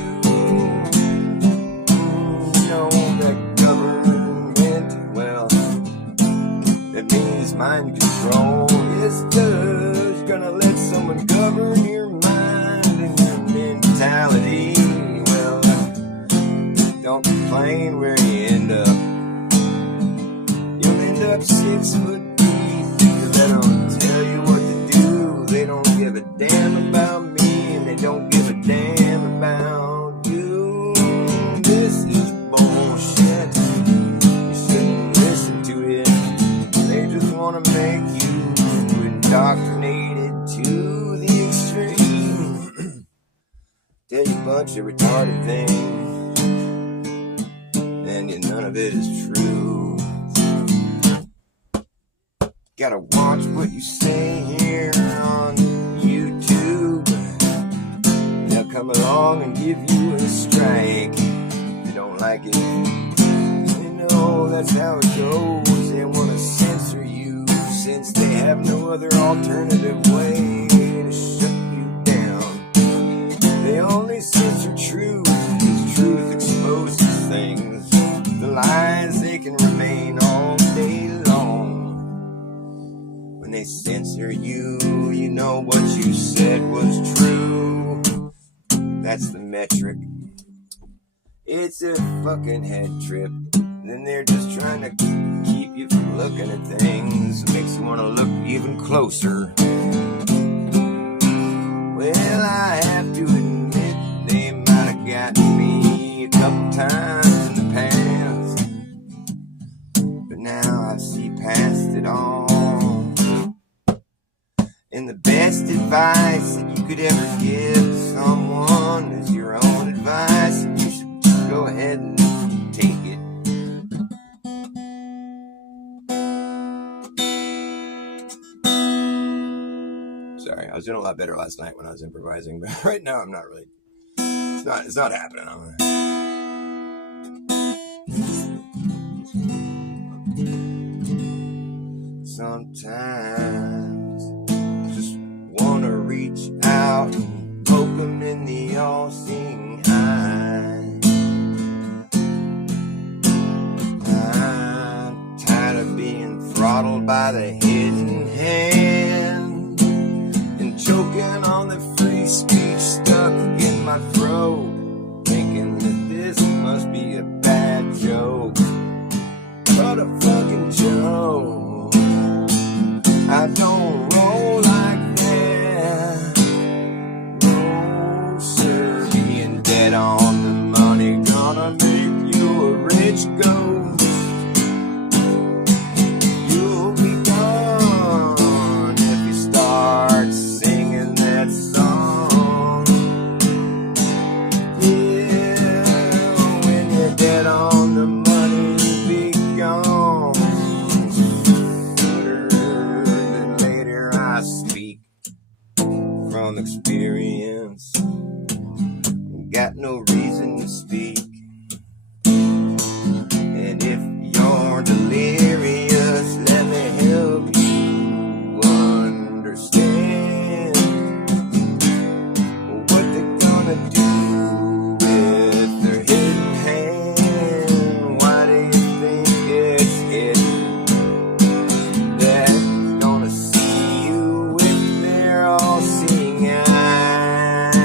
You know that government, well, it means mind control. It's good. You're gonna let someone govern your mind and your mentality. Well, don't complain where you end up. You'll end up 6 foot deep. You let them tell you what to do. They don't give a damn about me, and they don't give a damn about you. This is bullshit. You shouldn't listen to it. They just want to make you indoctrinated to the extreme. Tell you a bunch of retarded things, and none of it is true. Gotta watch what you say here on YouTube. They'll come along and give you a strike if you don't like it. You know that's how it goes. They want to censor you since they have no other alternative way to shut you down. They only censor truth because truth exposes things. The lies, they can remain all day long. When they censor you, you know what you said was true. That's the metric. It's a fucking head trip. Then they're just trying to keep you from looking at things. It makes you want to look even closer. Well, I have to admit, they might have gotten me a couple times in the past. But now I see past it all. And the best advice that you could ever give someone is your own advice. And you should just go ahead and take it. Sorry, I was doing a lot better last night when I was improvising, but right now I'm not really. It's not happening. Sometimes just wanna reach out and poke them in the all-seeing eye. I'm tired of being throttled by the hidden hand and choking on the free speech stuck in my throat, thinking that this must be a bad joke. What a fucking joke. I don't roll like that. No, sir, being dead on the money gonna make you a rich ghost. You'll be gone if you start singing that song. experience. Got no reason to speak. And if you're delirious, let me help you understand what they're gonna do with their hidden hand. Why do you think it's hidden? They're gonna see you with their all-seeing eyes.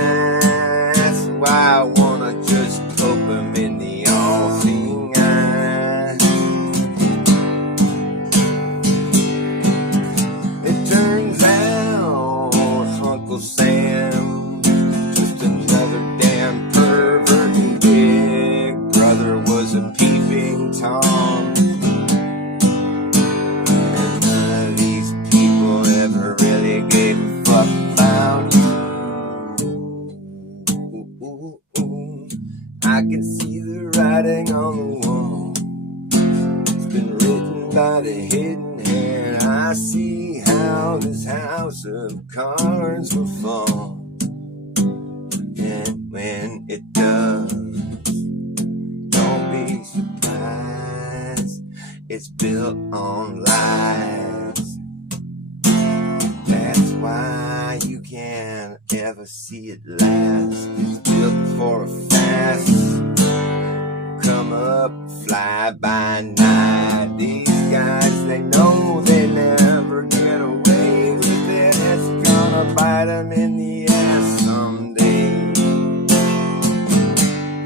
That's why I wanna just poke them in the all-seeing eye. It turns out Uncle Sam, just another damn pervert, and Big Brother was a peeping Tom. And none of these people ever really gave a fuck about you. I can see the writing on the wall. It's been written by the hidden hand. I see how this house of cards will fall. And when it does, don't be surprised. It's built on lies. That's why you can't ever see it last. It's built for a fast come up, fly by night. These guys, they know they never get away with it. It's gonna bite them in the ass someday.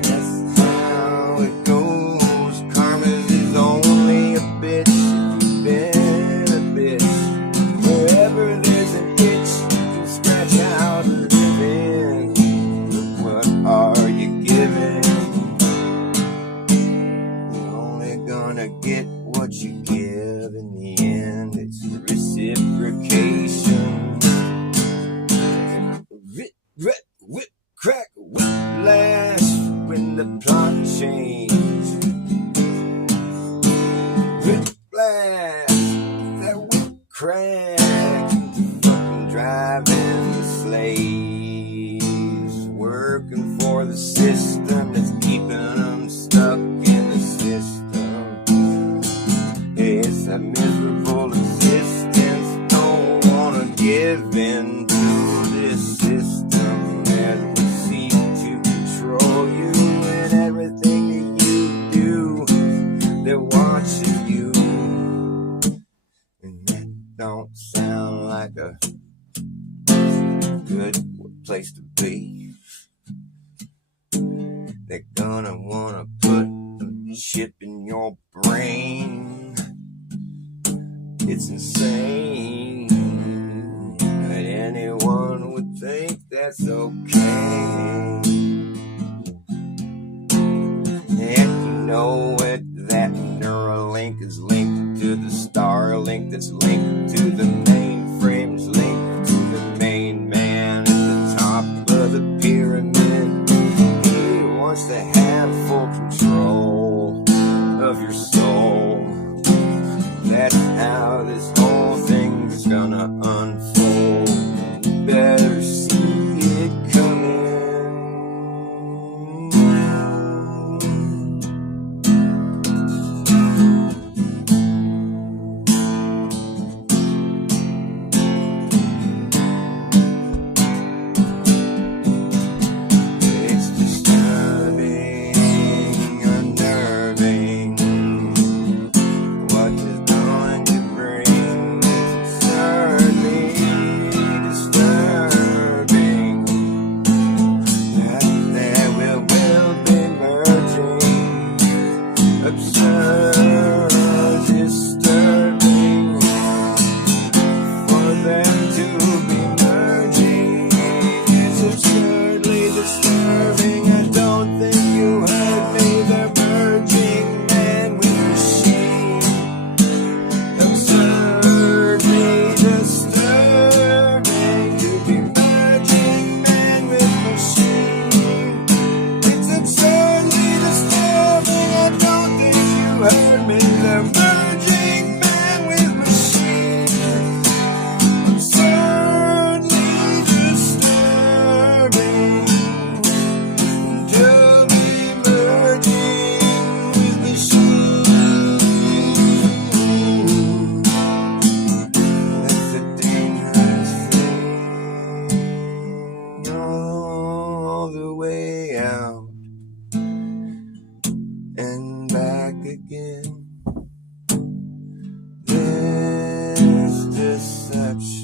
That's how it goes. Karma is only a bitch if you've been a bitch. Wherever there's an itch, you can scratch out a living. Look, what are you giving? You're only gonna get what you give in the end. It's reciprocation. Whip, crack, whiplash when the plot changed. Whiplash, that whip crack into fucking driving slaves, working for the system that's keeping them stuck in the system. It's a miserable existence. Don't wanna give in to this system that will seek to control you and everything that you do. They're watching you, and that don't sound like a good place to be. They're gonna wanna put a chip in your brain. It's insane that anyone would think that's okay. And you know it, that Neuralink is linked to the Starlink that's linked to the mainframes, linked to the main man at the top of the pyramid. He wants to have full control of your soul. That's how this whole thing's gonna unfold. You better see it coming. It's disturbing, unnerving. What is going to bring? It's certainly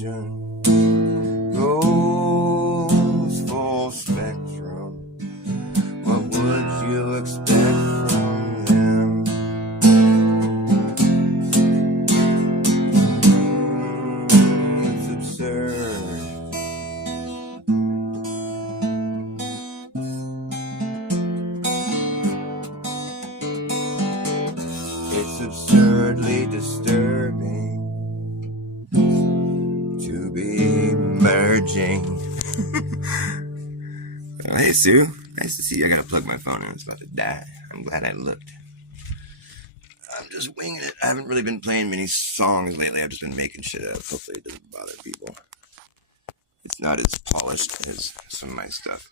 vision goes full spectrum. What would you expect from them? It's absurd. It's absurdly disturbing to be merging. Oh, hey, Sue. Nice to see you. I gotta plug my phone in. It's about to die. I'm glad I looked. I'm just winging it. I haven't really been playing many songs lately. I've just been making shit up. Hopefully it doesn't bother people. It's not as polished as some of my stuff.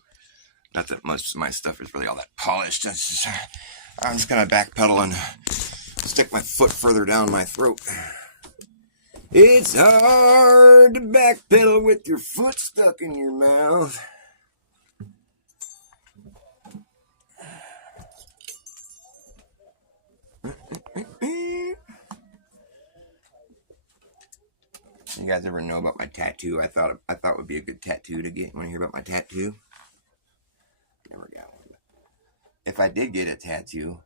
Not that most of my stuff is really all that polished. I'm just gonna backpedal and stick my foot further down my throat. It's hard to backpedal with your foot stuck in your mouth. You guys ever know about my tattoo? I thought it would be a good tattoo to get. Want to hear about my tattoo? Never got one. If I did get a tattoo,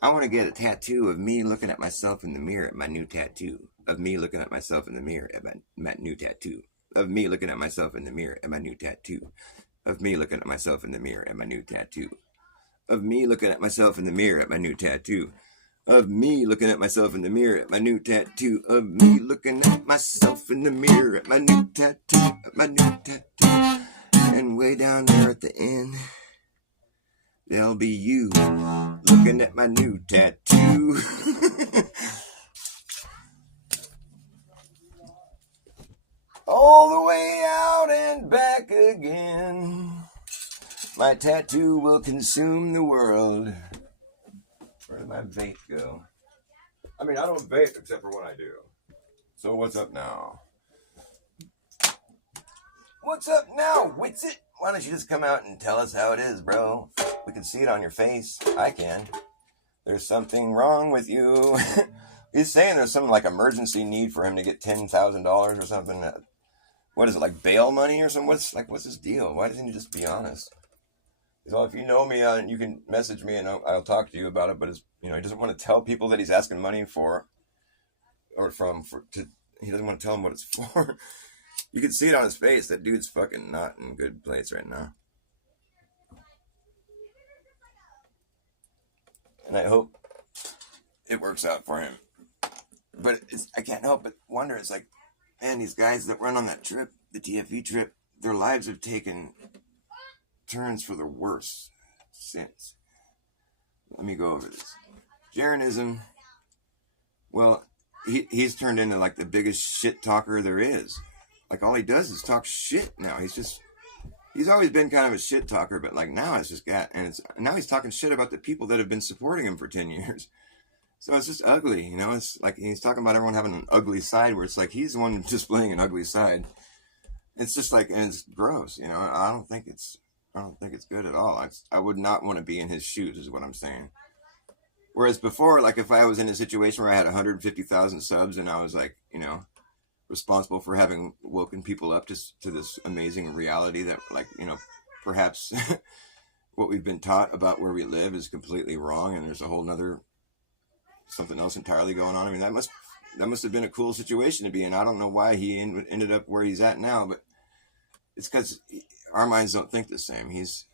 I want to get a tattoo of me looking at myself in the mirror at my new tattoo. Of me looking at myself in the mirror at my new tattoo. Of me looking at myself in the mirror at my new tattoo. Of me looking at myself in the mirror at my new tattoo. Of me looking at myself in the mirror at my new tattoo. Of me looking at myself in the mirror at my new tattoo. Of me looking at myself in the mirror at my new tattoo. At my new tattoo. And way down there at the end, there'll be you looking at my new tattoo. All the way out and back again. My tattoo will consume the world. Where did my vape go? I mean, I don't vape except for when I do. So what's up now? What's up now, Witsit? Why don't you just come out and tell us how it is, bro? We can see it on your face. I can. There's something wrong with you. He's saying there's some like emergency need for him to get $10,000 or something. What is it, like bail money or something? What's his deal? Why doesn't he just be honest? So if you know me, you can message me and I'll talk to you about it. But he doesn't want to tell people that he's asking money for, he doesn't want to tell them what it's for. You can see it on his face. That dude's fucking not in a good place right now. And I hope it works out for him. But I can't help but wonder. It's like, man, these guys that run on that trip, the TFE trip, their lives have taken turns for the worse since. Let me go over this. Jaronism, well, he's turned into like the biggest shit talker there is. Like all he does is talk shit now. He's always been kind of a shit talker, but like now now he's talking shit about the people that have been supporting him for 10 years. So it's just ugly, it's like he's talking about everyone having an ugly side where it's like he's the one displaying an ugly side. It's just like, and it's gross, I don't think it's good at all. I would not want to be in his shoes is what I'm saying. Whereas before, like if I was in a situation where I had 150,000 subs and I was like, responsible for having woken people up to this amazing reality that like, perhaps what we've been taught about where we live is completely wrong. And there's a whole nother, something else entirely going on. I mean, that must have been a cool situation to be in. I don't know why he ended up where he's at now, but it's because our minds don't think the same. He's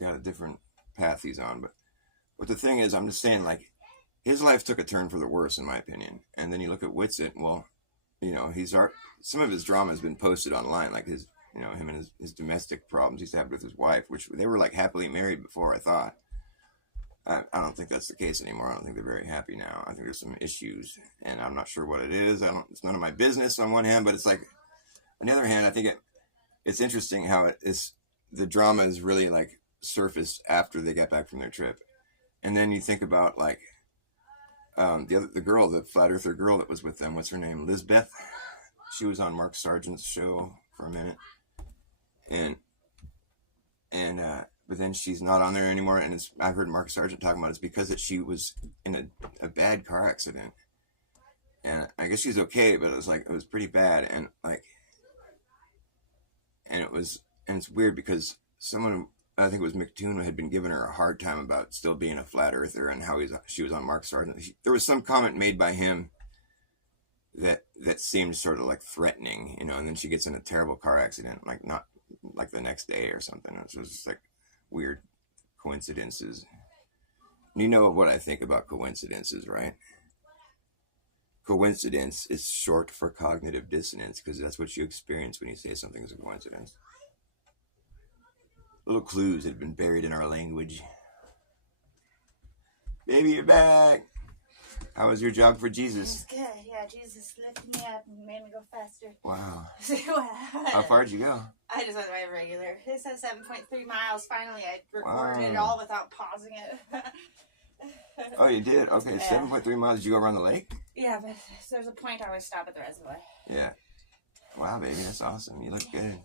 got a different path he's on. But the thing is, I'm just saying, like, his life took a turn for the worse, in my opinion. And then you look at Witsit, well, some of his drama has been posted online, like his, him and his domestic problems he's had with his wife, which they were like happily married before, I thought. I don't think that's the case anymore. I don't think they're very happy now. I think there's some issues, and I'm not sure what it is. It's none of my business on one hand, but it's like, on the other hand, I think it's interesting how the drama is really like surfaced after they got back from their trip. And then you think about like, the girl, the flat earther girl that was with them, what's her name? Lizbeth. She was on Mark Sargent's show for a minute. But then she's not on there anymore. And I've heard Mark Sargent talking about it's because she was in a bad car accident. And I guess she's okay, but it was pretty bad. And like, and it's weird because someone, I think it was McToon, had been giving her a hard time about still being a flat earther and how she was on Mark Sargent. There was some comment made by him that seemed sort of like threatening, you know, and then she gets in a terrible car accident, like not like the next day or something. It was just like weird coincidences. You know what I think about coincidences, right? Coincidence is short for cognitive dissonance because that's what you experience when you say something is a coincidence. Little clues that have been buried in our language. Baby, you're back. How was your jog for Jesus? It was good. Yeah, Jesus lifted me up and made me go faster. Wow. How far did you go? I just went my regular. It says 7.3 miles. Finally, I recorded it all without pausing it. Oh, you did? Okay, yeah. 7.3 miles. Did you go around the lake? Yeah, but there's a point I always stop at the reservoir. Yeah. Wow, baby, that's awesome. You look good.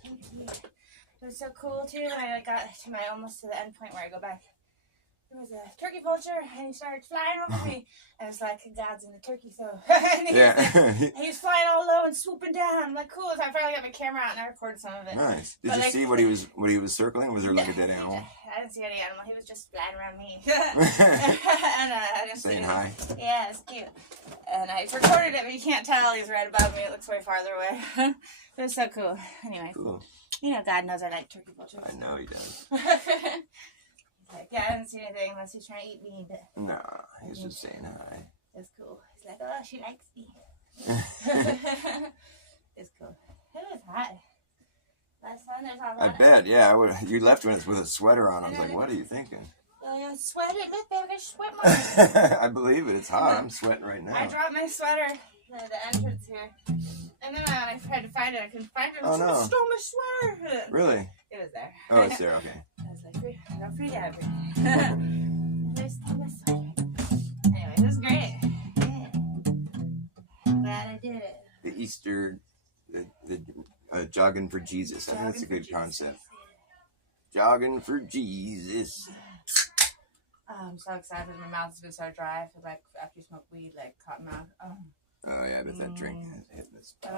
It was so cool, too, when I got to almost to the end point where I go back. There was a turkey vulture, and he started flying over me. And it's like, God's in the turkey, so. He was flying all low and swooping down. I'm like, cool. So I finally got my camera out, and I recorded some of it. Nice. Did you see what he was circling? Was there like a dead animal? I didn't see any animal. He was just flying around me. And I just saying hi. Yeah, it's cute. And I recorded it, but you can't tell. He's right above me. It looks way farther away. It was so cool. Anyway. Cool. You know, God knows I like turkey vultures. I know he does. Like, yeah, I didn't see anything unless he's trying to eat me. But no, he's just saying hi. It's cool. He's like, oh, she likes me. It's cool. It was hot. Last time there's all I bet, yeah. You left with a sweater on. I was like, what are you thinking? I sweated. Look, baby, I sweat more. I believe it. It's hot. I'm sweating right now. I dropped my sweater at the entrance here. And then when I tried to find it, I couldn't find it. Oh, no. Someone stole my sweater. Really? It was there. Oh, it's there. Okay. I was like, no free dad. They stole my sweater. Anyway, it was great. Yeah. Glad I did it. The Easter, the jogging for Jesus. I think that's a good concept. Jogging for Jesus. I'm so excited. My mouth is going to start dry. I feel like after you smoke weed, like cotton mouth. Oh, yeah, I bet that drink has hit this. So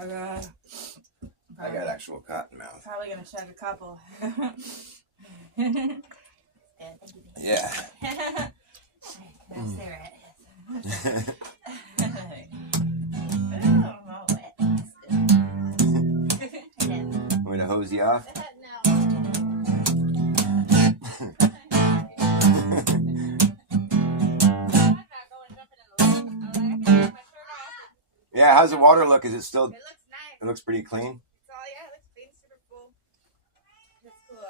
good. I got actual cotton mouth. Probably going to chug a couple. Yeah. That's there it is. I'm going to hose you off. Yeah, how's the water look? Is it still? It looks nice. It looks pretty clean. Yeah, it looks clean, super cool. It's cool.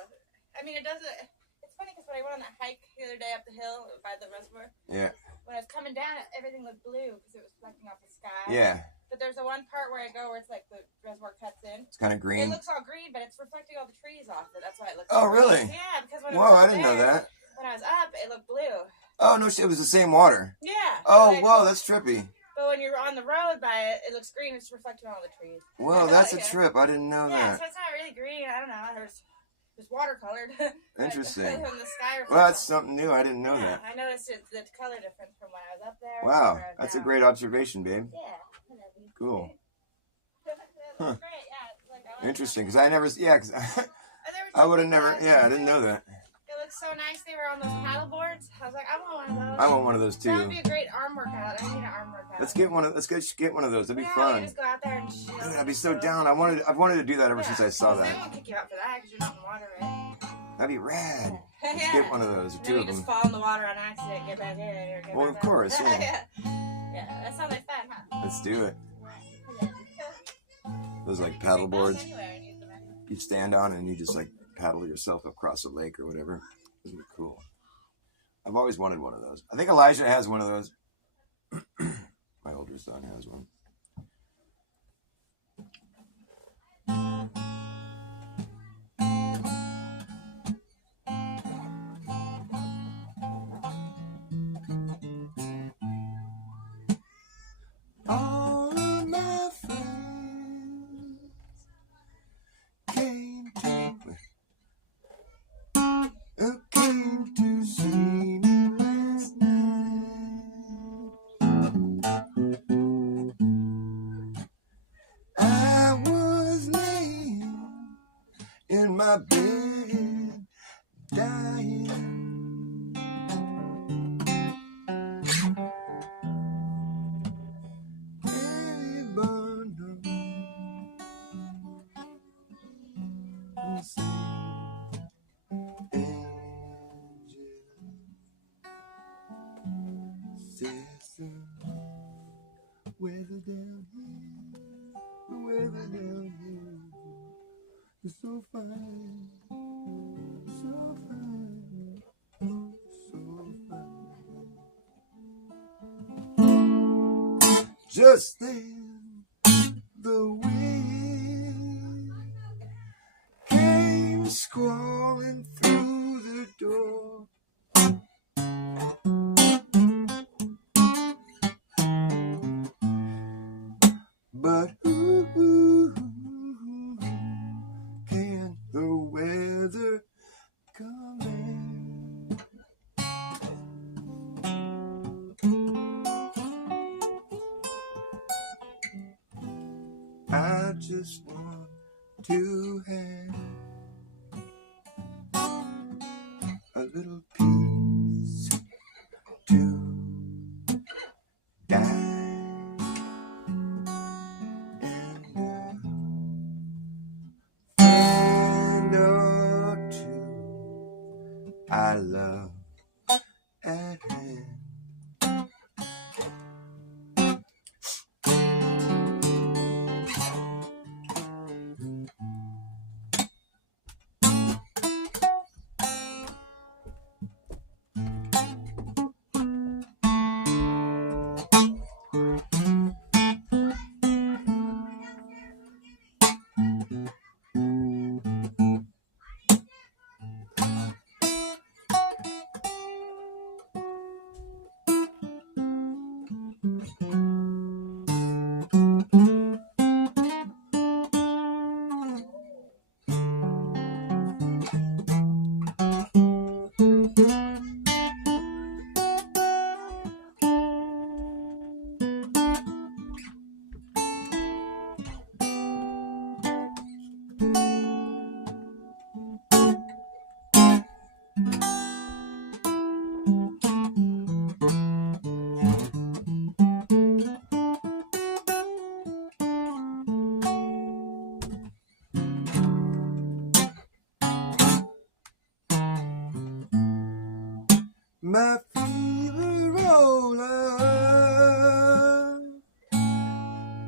I mean, it doesn't. It's funny because when I went on that hike the other day up the hill by the reservoir. Yeah. When I was coming down, everything looked blue because it was reflecting off the sky. Yeah. But there's the one part where I go where it's like the reservoir cuts in. It's kind of green. It looks all green, but it's reflecting all the trees off it. That's why it looks. Oh, so really? green. Yeah, because when Whoa, I I didn't know that. When I was up, it looked blue. Oh no, shit! It was the same water. Yeah. Oh, whoa, that's trippy. But when you're on the road by it, it looks green. It's reflecting on all the trees. Whoa, that's a trip. I didn't know yeah, that. so it's not really green. I don't know. It's watercolored. Interesting. When the sky well, that's something new. I didn't know that. I noticed the color difference from when I was up there. Wow, that's a great observation, babe. Yeah. Cool. Huh. Great. Yeah. Like, interesting, because I never. Yeah, because I would have never. Yeah, I didn't know that. It looks so nice. They were on those paddle boards. I was like, I want one of those. I want one of those too. That would be a great arm workout. I need an arm workout. Let's get one of. Let's get one of those. That'd be fun. Just go out there and dude, I'd be so down. I've wanted to do that ever since I saw that. They won't kick you out for that because you're not in the water, right? That'd be rad. Let's get one of those, or two of them. Just fall in the water on accident, get back in. Well, of course, yeah. Yeah, that sounds like fun, huh? Let's do it. Those like paddle boards. You stand on and you just like paddle yourself across a lake or whatever. Those would be cool. I've always wanted one of those. I think Elijah has one of those. My older son has one. All of my friends came to see me last night. I've been dying. Any bundle and say, sister, weather down here, the weather down here is so fine, so fine, so fine. Just then, the wind came squalling through the door. But who can the weather command? I just want to have a little peace to die. I love at hand. My fever roller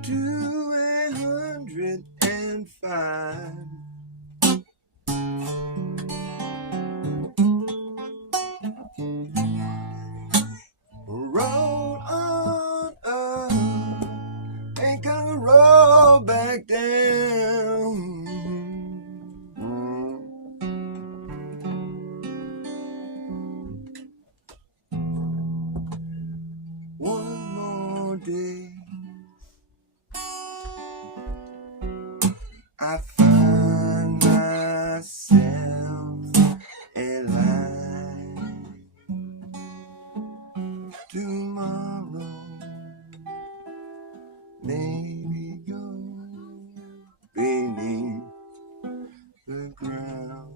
to 105. Roll on up, ain't gonna roll back down. One more day, I find myself alive. Tomorrow, maybe go beneath the ground.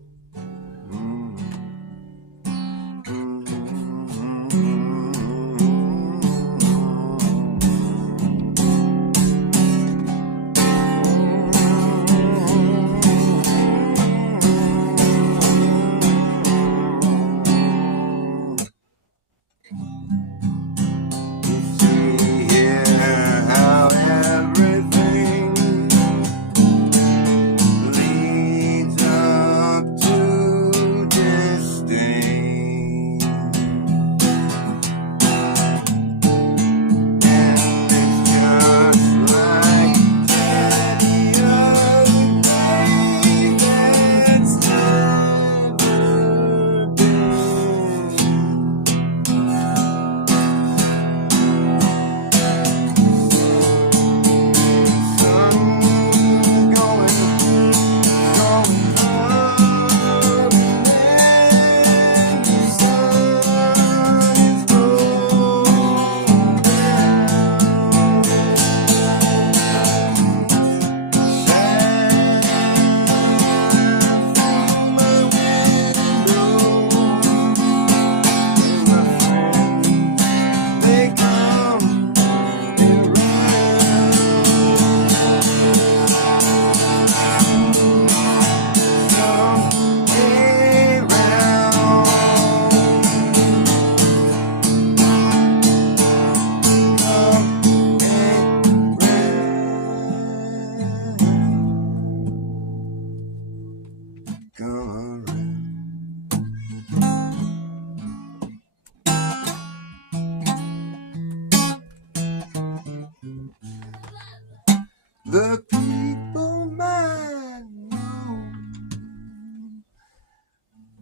The people might know,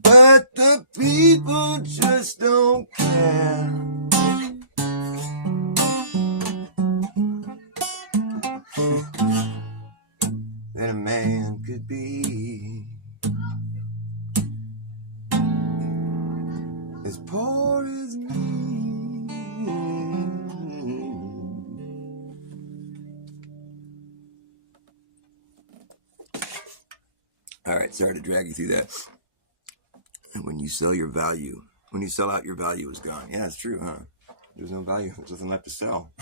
but the people just don't care. That a man could be as poor as me. All right, sorry to drag you through that. And when you sell your value, when you sell out, your value is gone. Yeah, it's true, huh? There's no value. There's nothing left to sell.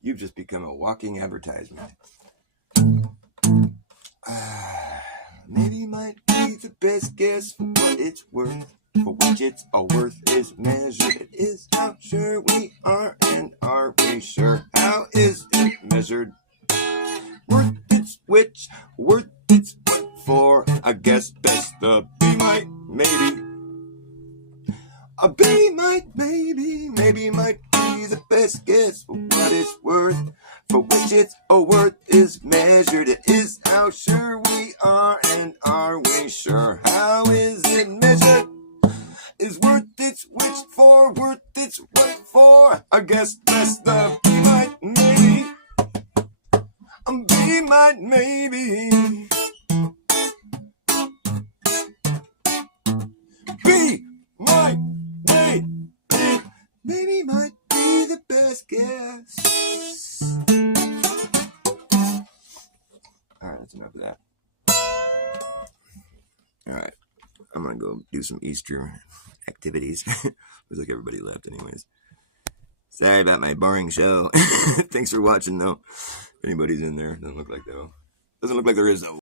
You've just become a walking advertisement. Maybe might be the best guess for what it's worth. For which its all worth is measured. It is how sure we are, and are we sure? How is it measured? Worth its which, worth its what for? I guess that's the B might, maybe. A B might, maybe might be the best guess for what it's worth. For which its all worth is measured. It is how sure we are, and are we sure? How is it measured? Is worth its which for, worth its what for? I guess that's the B might, maybe. A B might, maybe. B might, maybe might be the best guess. Alright, that's enough of that. Alright, I'm gonna go do some Easter activities. Looks like everybody left anyways. Sorry about my boring show. Thanks for watching though. If anybody's in there, doesn't look like though. Doesn't look like there is though.